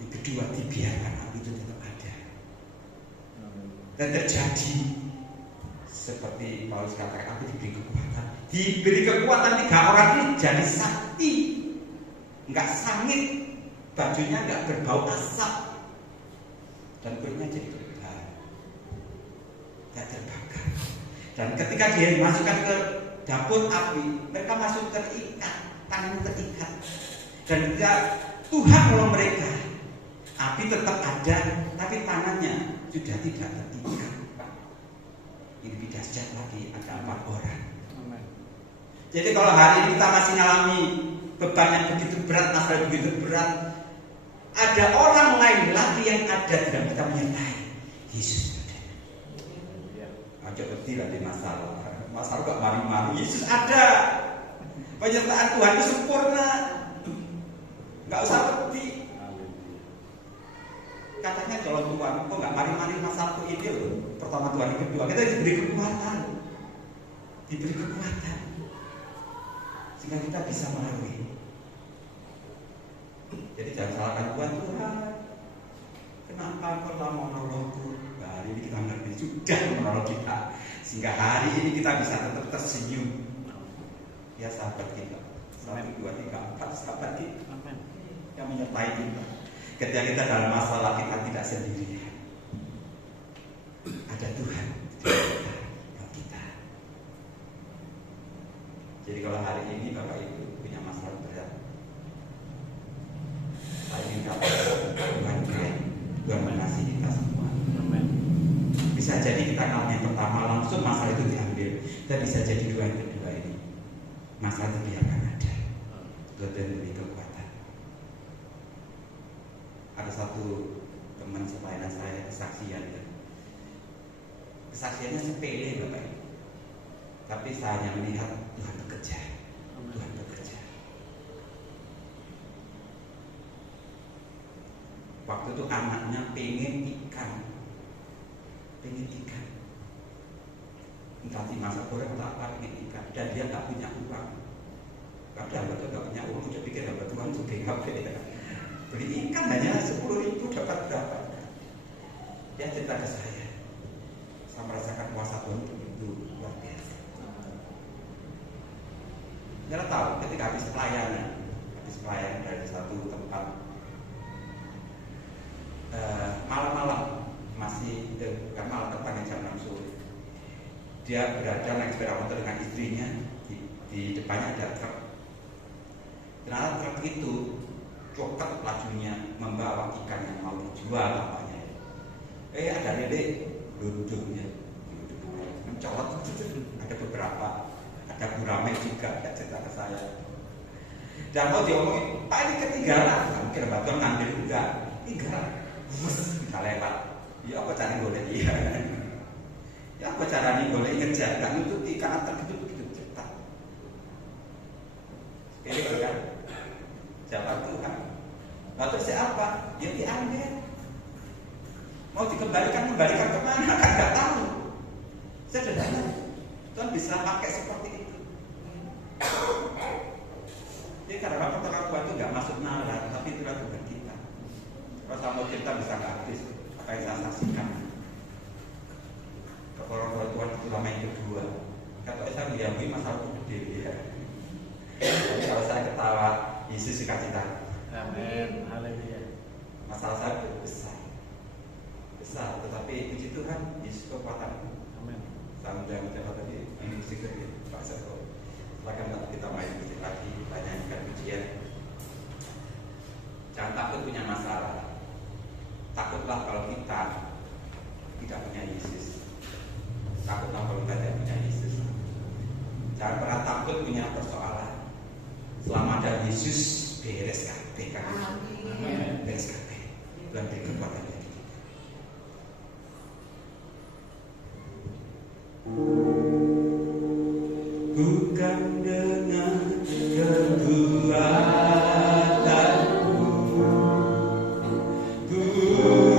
Yang kedua, dibiarkan api itu tetap ada. Dan terjadi seperti Paulus katakan, api diberi kekuatan. Diberi kekuatan 3 orang ini jadi sakti, nggak sangit, bajunya nggak berbau asap, dan kulitnya jadi kebal, nggak terbakar. Dan ketika dia dimasukkan ke dapur api, mereka masuk terikat, tangannya terikat. Dan ketika Tuhan menolong mereka, api tetap ada, tapi tangannya sudah tidak terikat. Ini lebih dahsyat lagi, ada 4 orang. Jadi kalau hari ini kita masih mengalami beban yang begitu berat, masalah yang begitu berat, ada orang lain lagi yang ada dalam kita menyertai Yesus. wedi lah di masalah. Masalah kok mari-mari. Yesus ada. Penyertaan Tuhan itu sempurna. Nggak usah wedi. Katanya kalau Tuhan kok nggak mari-mari masalahku ini loh. Pertama Tuhan yang kedua kita diberi kekuatan. Diberi kekuatan. Sehingga kita bisa melalui. Jadi jangan salahkan Tuhan. Kenapa kau lama menolongku? Nah, hari ini kita mengerti sudah menolong kita. Sehingga hari ini kita bisa tetap tersenyum. Ya sahabat kita. 1, 2, 3, 4 sahabat kita yang menyertai kita. Ketika kita dalam masalah kita tidak sendirian. Ada Tuhan buat kita. Jadi kalau hari ini Bapak Ibu punya masalah berat, saya ingin katakan Tuhan keren. Tuhan mengasihi kita semua. Bisa jadi kita ngalamin yang pertama langsung masalah itu diambil. Dan bisa jadi dua yang kedua ini masalah itu biarkan ada. Tuhan beri kekuatan. Ada satu teman sepelayanan saya kesaksian ya. Kesaksiannya sepele Bapak Ibu. Tapi saya hanya melihat Tuhan bekerja. Tuhan bekerja. Waktu itu anaknya pengen ikan. Entah di masa goreng atau apa pengen ikan. Dan dia nggak punya uang. Karena hamba Tuhan nggak punya uang. Dia pikir hamba Tuhan juga HP ya. Beli ikan hanya 10.000 dapat berapa? Dia cerita ke saya merasakan kuasa Tuhan itu luar biasa. Anda tahu ketika habis pelayanan dari satu tempat malam-malam masih bukan malam tepat jam 6 sore, dia berada naik sepeda motor dengan istrinya di depannya ada truk. Ternyata truk itu coket lajunya membawa ikan yang mau dijual namanya. Ada lele duduknya mencolot, ada beberapa, ada gurame juga, ada cerita ke saya. Dan mau diomongin, Pak ini ketinggalan, mungkin Bapak ngambil juga, tinggal, kita lewat. Ya apa cara boleh iya? Ya apa cara nih boleh ngejar, nggak nututi karena terkejut cepat. Ini kan, siapa Tuhan? Lalu siapa? Dia diambil. Mau dikembalikan kemana? Kan nggak tahu. Sederhana. Tuhan bisa pakai seperti itu. Jadi karena pertolongan Tuhan itu nggak masuk nalar, tapi itulah Tuhan kita. Kalau sama kita bisa nggak habis. Apa yang saya saksikan? Pertolongan Tuhan itu lama yang kedua. Kalau saya diambil masalah itu gede ya. Tapi kalau saya ketawa, Yesus sukacita. Amin. Haleluya. Masalah saya besar. Tetapi puji Tuhan, Yesus kekuatan. Amin. Saya menjawab tadi musik dari Pak Seko. Silakan kita main musik lagi, nyanyikan pujian. Jangan takut punya masalah. Takutlah kalau kita tidak punya Yesus. Takutlah kalau kita tidak punya Yesus. Jangan pernah takut punya persoalan. Selama ada Yesus, beres kabeh kan. Amin. Beres kabeh. Tuhan beri kekuatan. Bukan dengan kekuatanku ku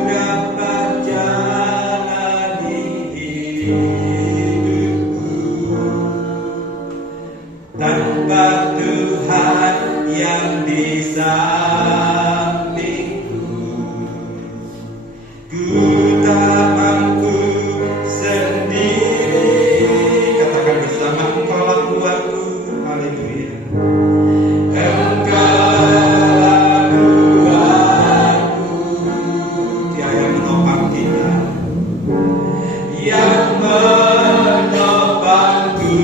dapat jalani hidupku tanpa Tuhan yang di sampingku. Ku tak mampu sendiri. Katakan bersama, Engkaulah kuatku. Haleluya. Engkaulah kuatku. Dia yang menopang kita, yang menopangku.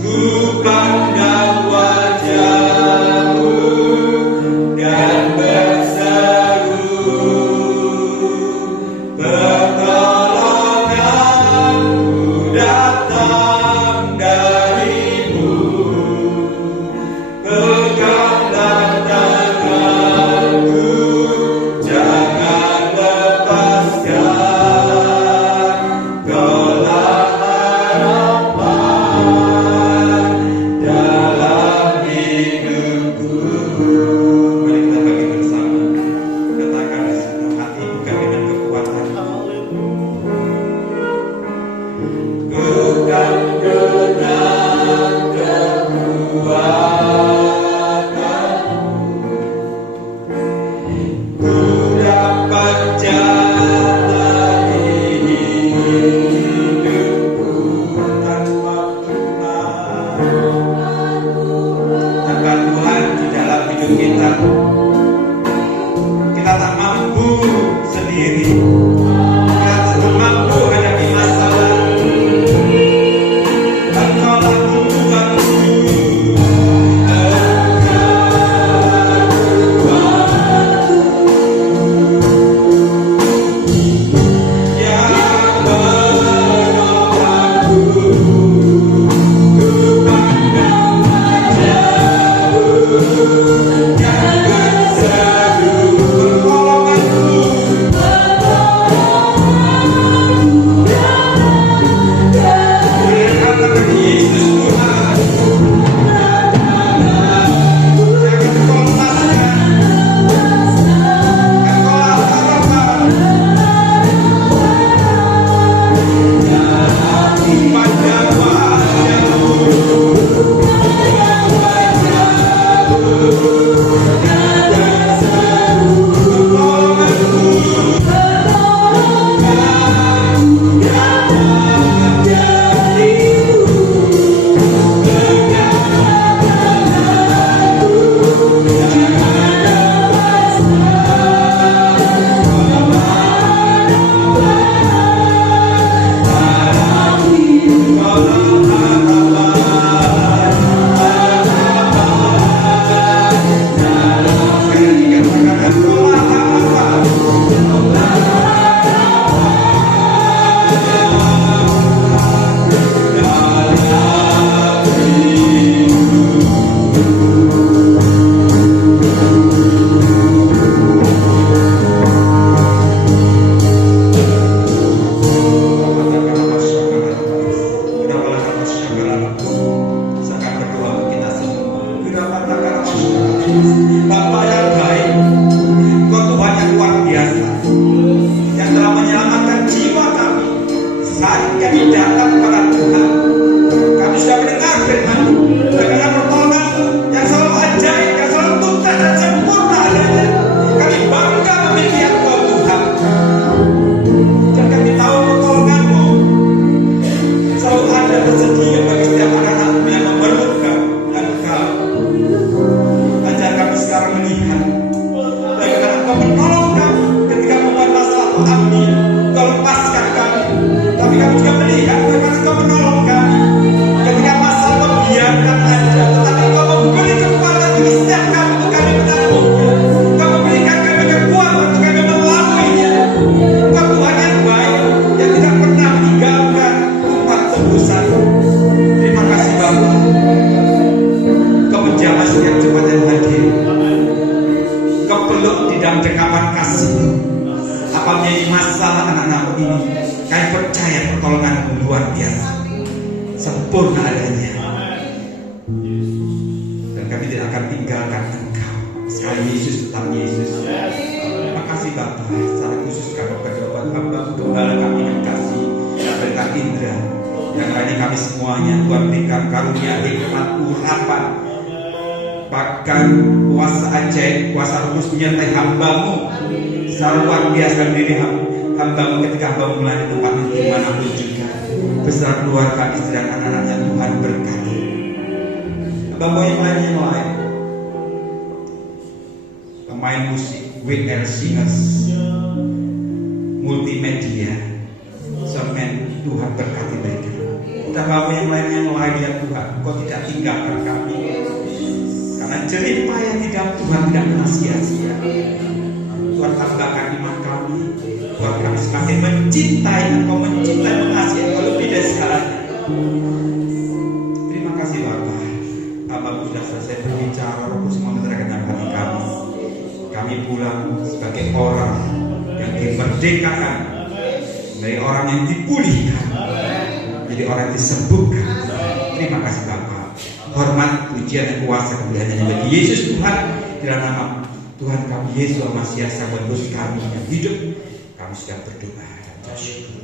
Ku pandang wajah-Mu dan berseru, pertolonganku datang dari-Mu. Peganglah tanganku, jangan lepaskan.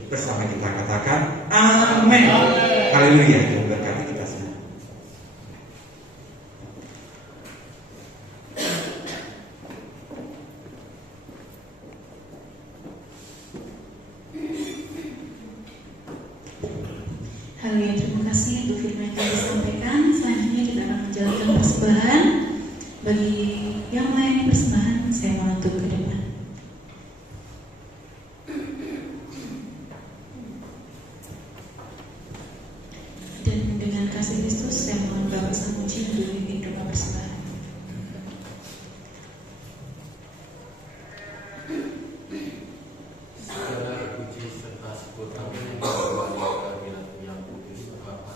Bersama kita katakan amin. Haleluya. Berkati kita semua. Haleluya, terima kasih untuk firman yang disampaikan. Selanjutnya kita akan menjalankan persembahan. Bagi yang melayani persembahan, saya menuntut ke depan. Dan dengan kasih Kristus, saya mohon Bapak Samuji untuk memimpin doa persembahan. Segala puji serta syukur kami yang kudus Bapa.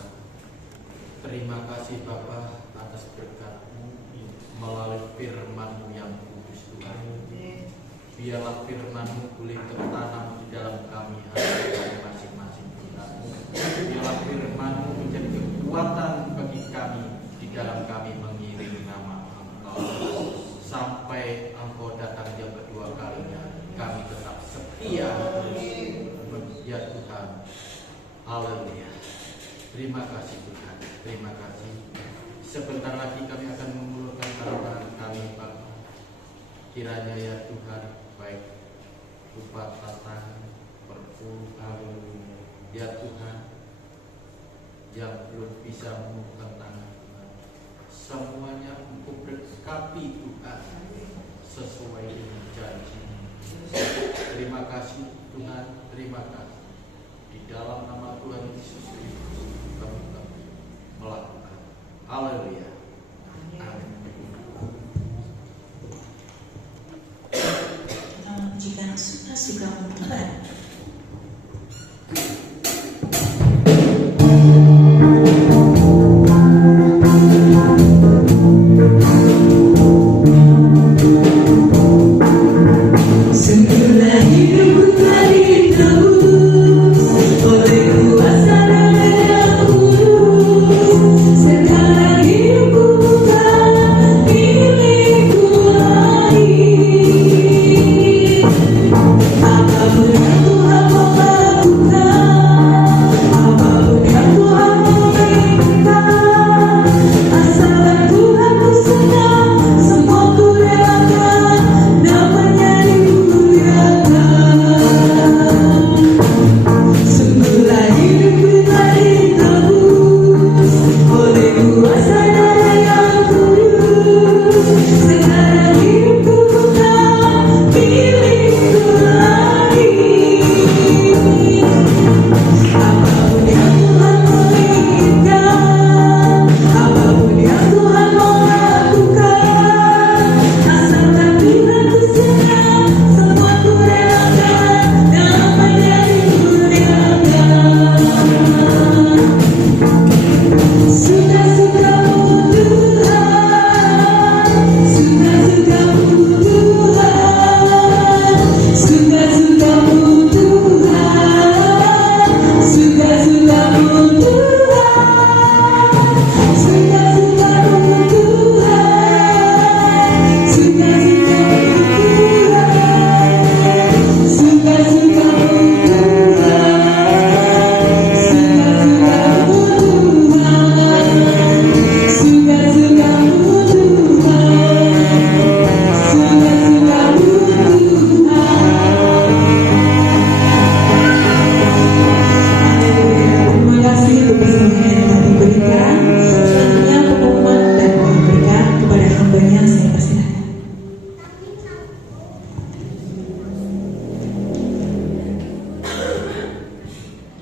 Terima kasih Bapa atas berkat-Mu melalui firman-Mu yang kudus Tuhan. Biarlah firman-Mu boleh tertanam di dalam kami masing-masing Tuhan. Biarlah firman-Mu menjadi kekuatan bagi kami di dalam kami mengiring nama Engkau. Sampai Engkau datang yang kedua kalinya, kami tetap setia. Ya Tuhan. Haleluya. Terima kasih Tuhan, terima kasih. Sebentar lagi kami akan mengulurkan tangan kami Bapa. Kiranya ya Tuhan, baik berupa tantangan, perpuluhan, ya Tuhan, yang belum bisa mengulurkan tangan Tuhan, semuanya Engkau berkati Tuhan sesuai dengan janji. Terima kasih Tuhan, terima kasih. Di dalam nama Tuhan Yesus Kristus kami melakukan. Haleluya. Amin. Jika suka Tuhan.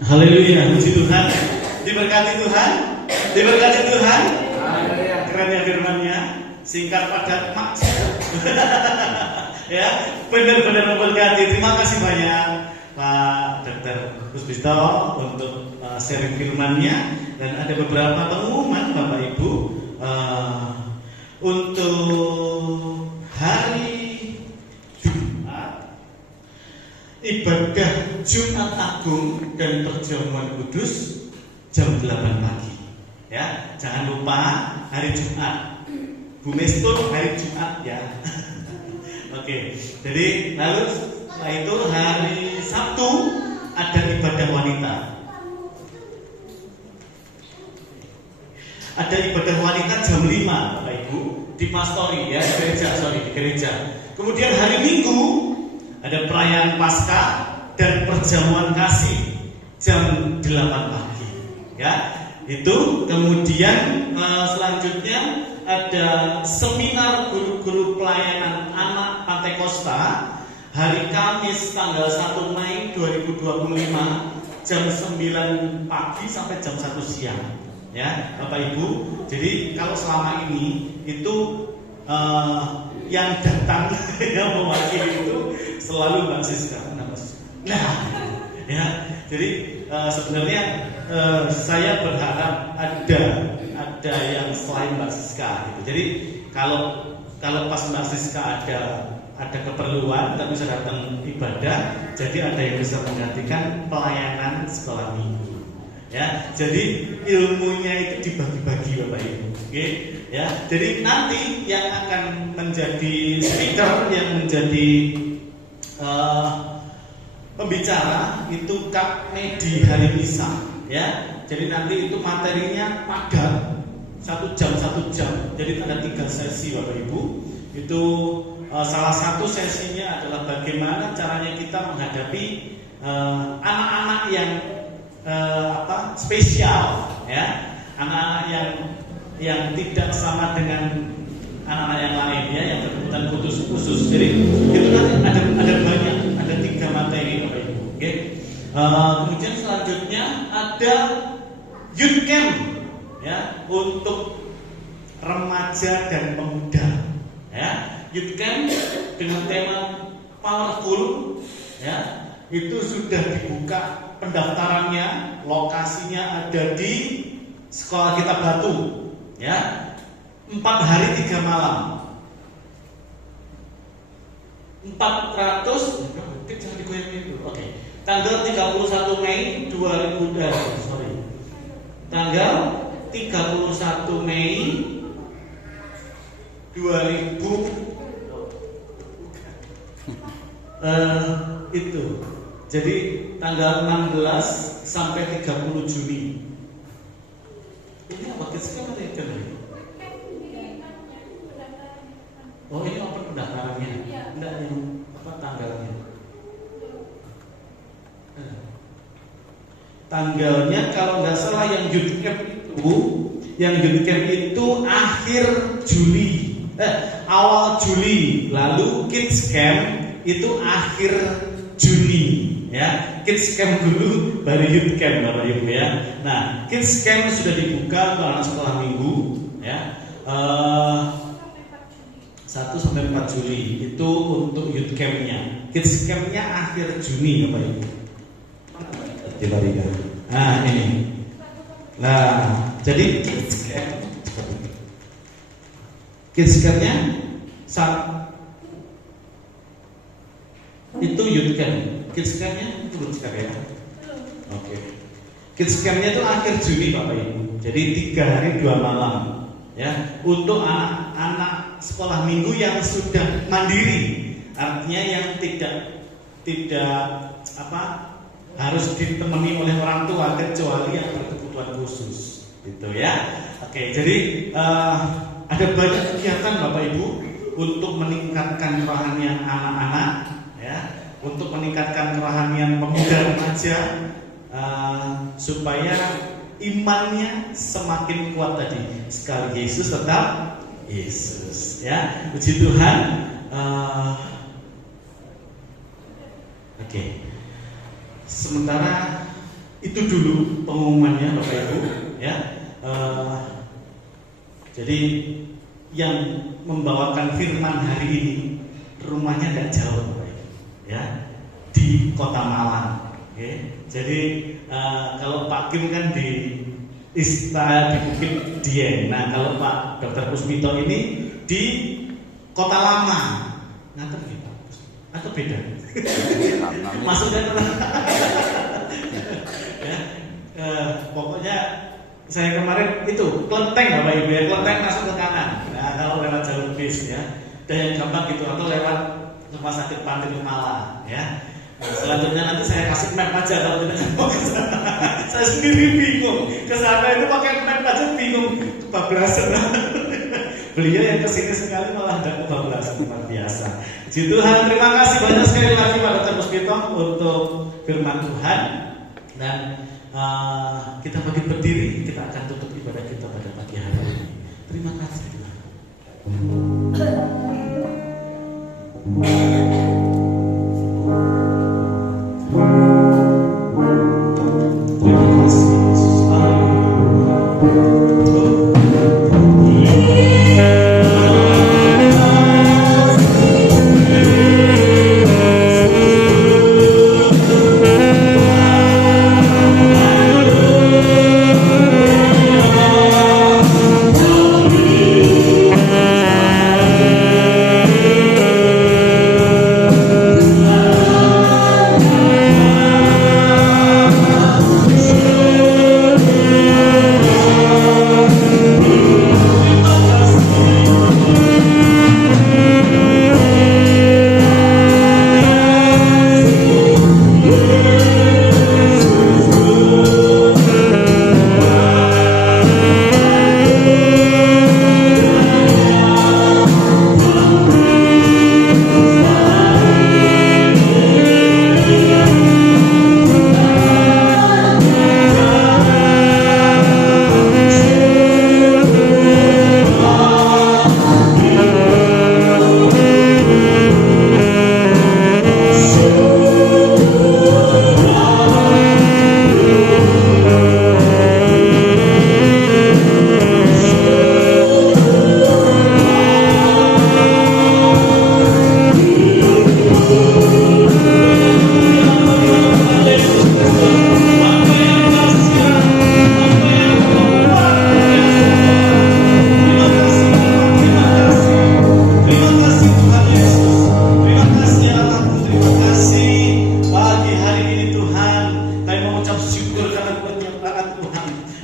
Haleluya, puji Tuhan. Diberkati Tuhan, diberkati Tuhan. Keren ya firman-Nya, singkat padat maksud. Ya, benar-benar memberkati. Terima kasih banyak Pak Dr. Puspito untuk sharing firman-Nya, dan ada beberapa pengumuman Bapak Ibu untuk hari Jumat, ibadah Jumat Agung dan perjamuan kudus jam 8 pagi. Ya, jangan lupa hari Jumat. Bu Mestur hari Jumat ya. Oke, jadi lalu setelah itu hari Sabtu ada ibadah wanita. Ada ibadah wanita jam 5 Bapak Ibu di pastori ya, di gereja. Kemudian hari Minggu ada perayaan Paskah dan perjamuan kasih jam 8 pagi. Ya, itu kemudian selanjutnya ada seminar guru-guru pelayanan anak Pantai Kosta hari Kamis tanggal 1 Mei 2025 jam 9 pagi sampai jam 1 siang. Ya, Bapak Ibu. Jadi kalau selama ini itu yang datang yang mewakili itu selalu Mbak Siska. Nah, ya. Jadi sebenarnya saya berharap ada yang selain Mbak Siska gitu. Jadi kalau pas Mbak Siska ada keperluan tak bisa datang ibadah, jadi ada yang bisa menggantikan pelayanan sekolah minggu. Ya, jadi ilmunya itu dibagi-bagi Bapak Ibu. Oke, ya. Jadi nanti yang akan menjadi speaker, yang menjadi pembicara itu Kak Medi Harimisa, ya. Jadi nanti itu materinya padat 1 jam. Jadi ada 3 sesi Bapak Ibu. Itu salah satu sesinya adalah bagaimana caranya kita menghadapi anak-anak yang spesial, ya, anak-anak yang tidak sama dengan anak-anak yang lain, ya, yang berkebutuhan khusus. Jadi itu nanti ada banyak, ada 3 materi Bapak Ibu. Oke. Kemudian selanjutnya ada youth camp, ya, untuk remaja dan pemuda, ya. Youth camp dengan tema powerful, ya, itu sudah dibuka pendaftarannya. Lokasinya ada di Sekolah Kita Batu, ya. 4 hari 3 malam. 400, jangan digoyangin dulu. Oke. Tanggal 31 Mei 2000, tanggal 31 Mei 2000 itu. Jadi tanggal 16 sampai 30 Juni. Ini apa kesempatan atau ikan? Oh, ini apa pendaftarannya? Enggak, yang apa tanggalnya? Tanggalnya kalau nggak salah yang youth camp itu akhir Juli, awal Juli. Lalu kids camp itu akhir Juni, ya. Kids camp dulu baru youth camp Bapak Ibu, ya. Nah, kids camp sudah dibuka untuk anak sekolah minggu, ya. 1 sampai 4 Juli itu untuk youth campnya. Kids campnya akhir Juni Bapak Ibu. Nah, ini. Nah, jadi kids campnya itu youth camp. Kids campnya itu youth camp, ya. Oke. Kids campnya itu akhir Juni Bapak Ibu. Jadi 3 hari 2 malam, ya, untuk anak-anak sekolah minggu yang sudah mandiri, artinya yang tidak harus ditemani oleh orang tua kecuali yang berkebutuhan khusus, gitu, ya. Oke, jadi ada banyak kegiatan Bapak Ibu untuk meningkatkan kerohanian anak-anak, ya, untuk meningkatkan kerohanian pemuda remaja, supaya imannya semakin kuat tadi. Sekali Yesus tetap Yesus, ya. Puji Tuhan. Oke. Sementara itu dulu pengumumannya Bapak Ibu, ya. Jadi yang membawakan firman hari ini rumahnya tidak jauh Bapak Ibu, ya, di Kota Malang. Oke. Jadi kalau Pak Kim kan di Bukit Dieng. Nah, kalau Pak Dr. Puspito ini di Kota Lama. Nganter gitu Pak? Atau beda? Maksudnya ya, pokoknya saya kemarin itu Kelenteng Bapak Ibu, ya. Kelenteng masuk ke kanan. Nah, kalau lewat jalur bis, ya, dan yang gampang gitu, atau lewat Rumah Sakit Pantai Malang, ya. Nah, selanjutnya nanti saya kasih map aja kalau tidak mau ke sana. Saya sendiri bingung. Ke sana itu pakai map aja bingung, kebablasan. Beliau yang kesini sekali malah tidak kebablasan, luar biasa. Puji Tuhan, terima kasih banyak sekali lagi Pak Dr. Puspito untuk firman Tuhan. Dan kita bagi berdiri, kita akan tutup ibadah kita pada pagi hari ini. Terima kasih Tuhan.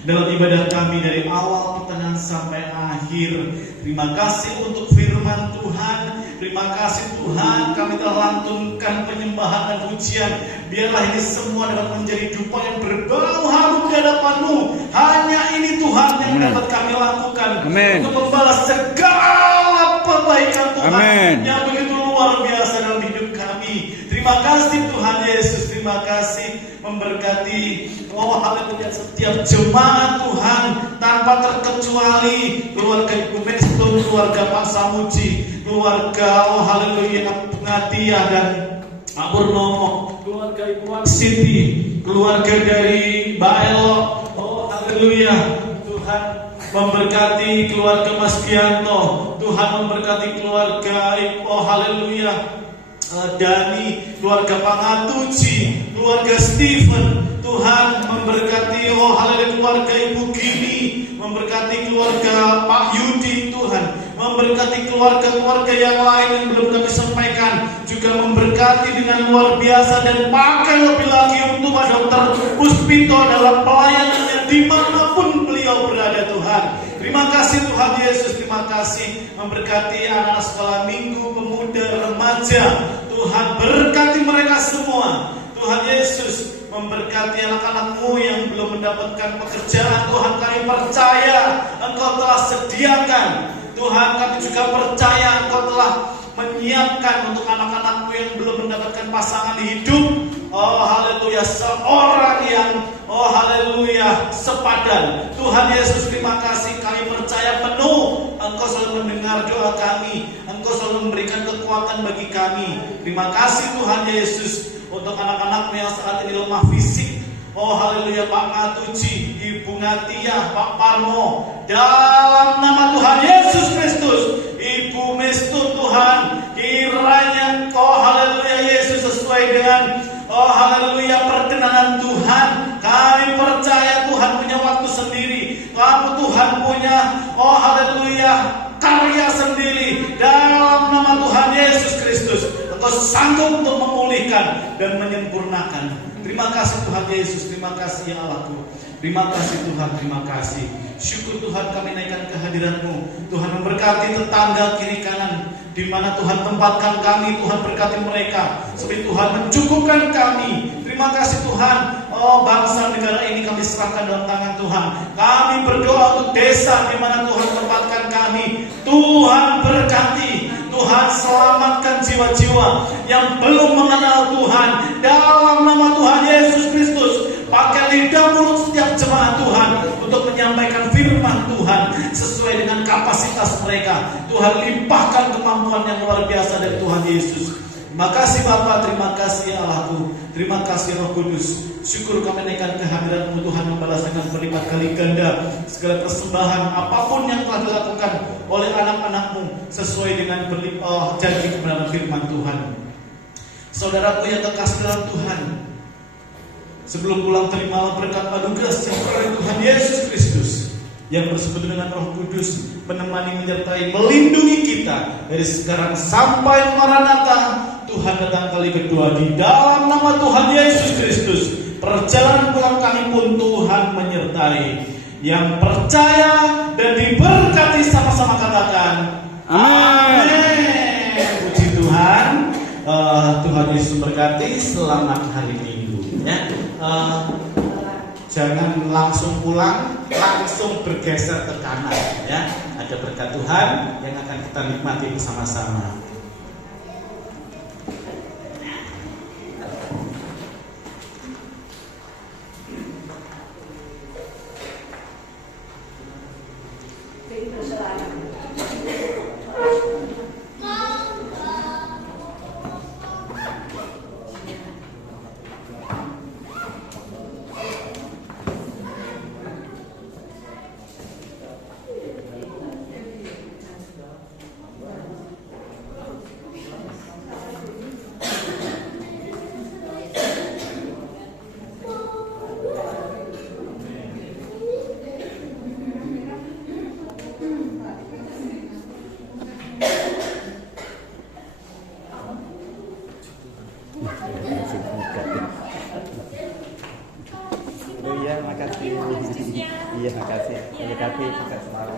dalam ibadah kami dari awal pertengahan sampai akhir. Terima kasih untuk firman Tuhan. Terima kasih Tuhan, kami telah lantunkan penyembahan dan pujian. Biarlah ini semua dapat menjadi dupa yang berbau harum di hadapan-Mu. Hanya ini Tuhan yang dapat kami lakukan untuk membalas segala kebaikan Tuhan yang begitu luar biasa dalam hidup kami. Terima kasih Tuhan Yesus, terima kasih memberkati haleluya setiap jemaat Tuhan tanpa terkecuali keluarga Ibu Mesto, keluarga Pak Samuji, keluarga haleluya Natia dan Pak Purnomo, keluarga Ibu Siti, keluarga dari Mbak Elo, haleluya Tuhan memberkati keluarga Mas Bianto, Tuhan memberkati keluarga haleluya Dani, keluarga Pak Ngatuji, keluarga Stephen, Tuhan memberkati haleluya keluarga Ibu Gini, memberkati keluarga Pak Yudi, Tuhan memberkati keluarga-keluarga yang lain yang belum kami sampaikan, juga memberkati dengan luar biasa dan pakai lebih lagi untuk Pak Dr. Puspito dalam pelayanannya dimanapun beliau berada Tuhan. Terima kasih Tuhan Yesus, terima kasih memberkati anak sekolah minggu, pemuda, remaja. Tuhan berkati mereka semua. Tuhan Yesus memberkati anak-anak-Mu yang belum mendapatkan pekerjaan. Tuhan kami percaya Engkau telah sediakan. Tuhan kami juga percaya Engkau telah menyiapkan untuk anak-anak-Mu yang belum mendapatkan pasangan hidup. Haleluya, seorang yang haleluya sepadan. Tuhan Yesus terima kasih, kami percaya penuh Engkau selalu mendengar doa kami, Engkau selalu memberikan kekuatan bagi kami. Terima kasih Tuhan Yesus untuk anak-anak-Mu yang saat ini lemah fisik. Haleluya, Pak Ngatuji, Ibu Natia, Pak Parmo, dalam nama Tuhan Yesus Kristus, Ibu Mestu Tuhan, kiranya haleluya Yesus sesuai dengan haleluya perkenanan Tuhan. Kami percaya Tuhan punya waktu sendiri. Kamu Tuhan punya haleluya karya sendiri. Dalam nama Tuhan Yesus Kristus, Engkau sanggup untuk memulihkan dan menyempurnakan. Terima kasih Tuhan Yesus, terima kasih ya Allahku. Terima kasih Tuhan, terima kasih. Syukur Tuhan kami naikkan kehadiran-Mu. Tuhan memberkati tetangga kiri kanan, di mana Tuhan tempatkan kami. Tuhan berkati mereka, supaya Tuhan mencukupkan kami. Terima kasih Tuhan. Bangsa negara ini kami serahkan dalam tangan Tuhan. Kami berdoa untuk desa di mana Tuhan tempatkan kami. Tuhan berkati. Tuhan selamatkan jiwa-jiwa yang belum mengenal Tuhan. Dalam nama Tuhan Yesus Kristus, pakai lidah mulut setiap jemaat Tuhan untuk menyampaikan firman Tuhan sesuai dengan kapasitas mereka. Tuhan limpahkan kemampuan yang luar biasa dari Tuhan Yesus. Terima kasih Bapa, terima kasih ya Allahku, terima kasih Roh Kudus. Syukur kami naikkan kehadiran-Mu Tuhan, membalas dengan berlipat kali ganda segala persembahan apapun yang telah dilakukan oleh anak-anak-Mu sesuai dengan janji kebenaran firman Tuhan. Saudaraku yang terkasih dalam Tuhan, sebelum pulang terimalah berkat anugerah sejahtera dari Tuhan Yesus Kristus yang bersekutu dengan Roh Kudus, menemani, menyertai, melindungi kita dari sekarang sampai Maranatha. Tuhan datang kali kedua di dalam nama Tuhan Yesus Kristus. Perjalanan pulang kami pun Tuhan menyertai. Yang percaya dan diberkati sama-sama katakan amin. Puji Tuhan. Tuhan Yesus memberkati. Selamat hari Minggu ya. Jangan langsung pulang, langsung bergeser ke kanan ya. Ada berkat Tuhan yang akan kita nikmati bersama-sama. kasih. Terima kasih jusnya. Iya, makasih. Iya. Terima kasih. Sukses selalu.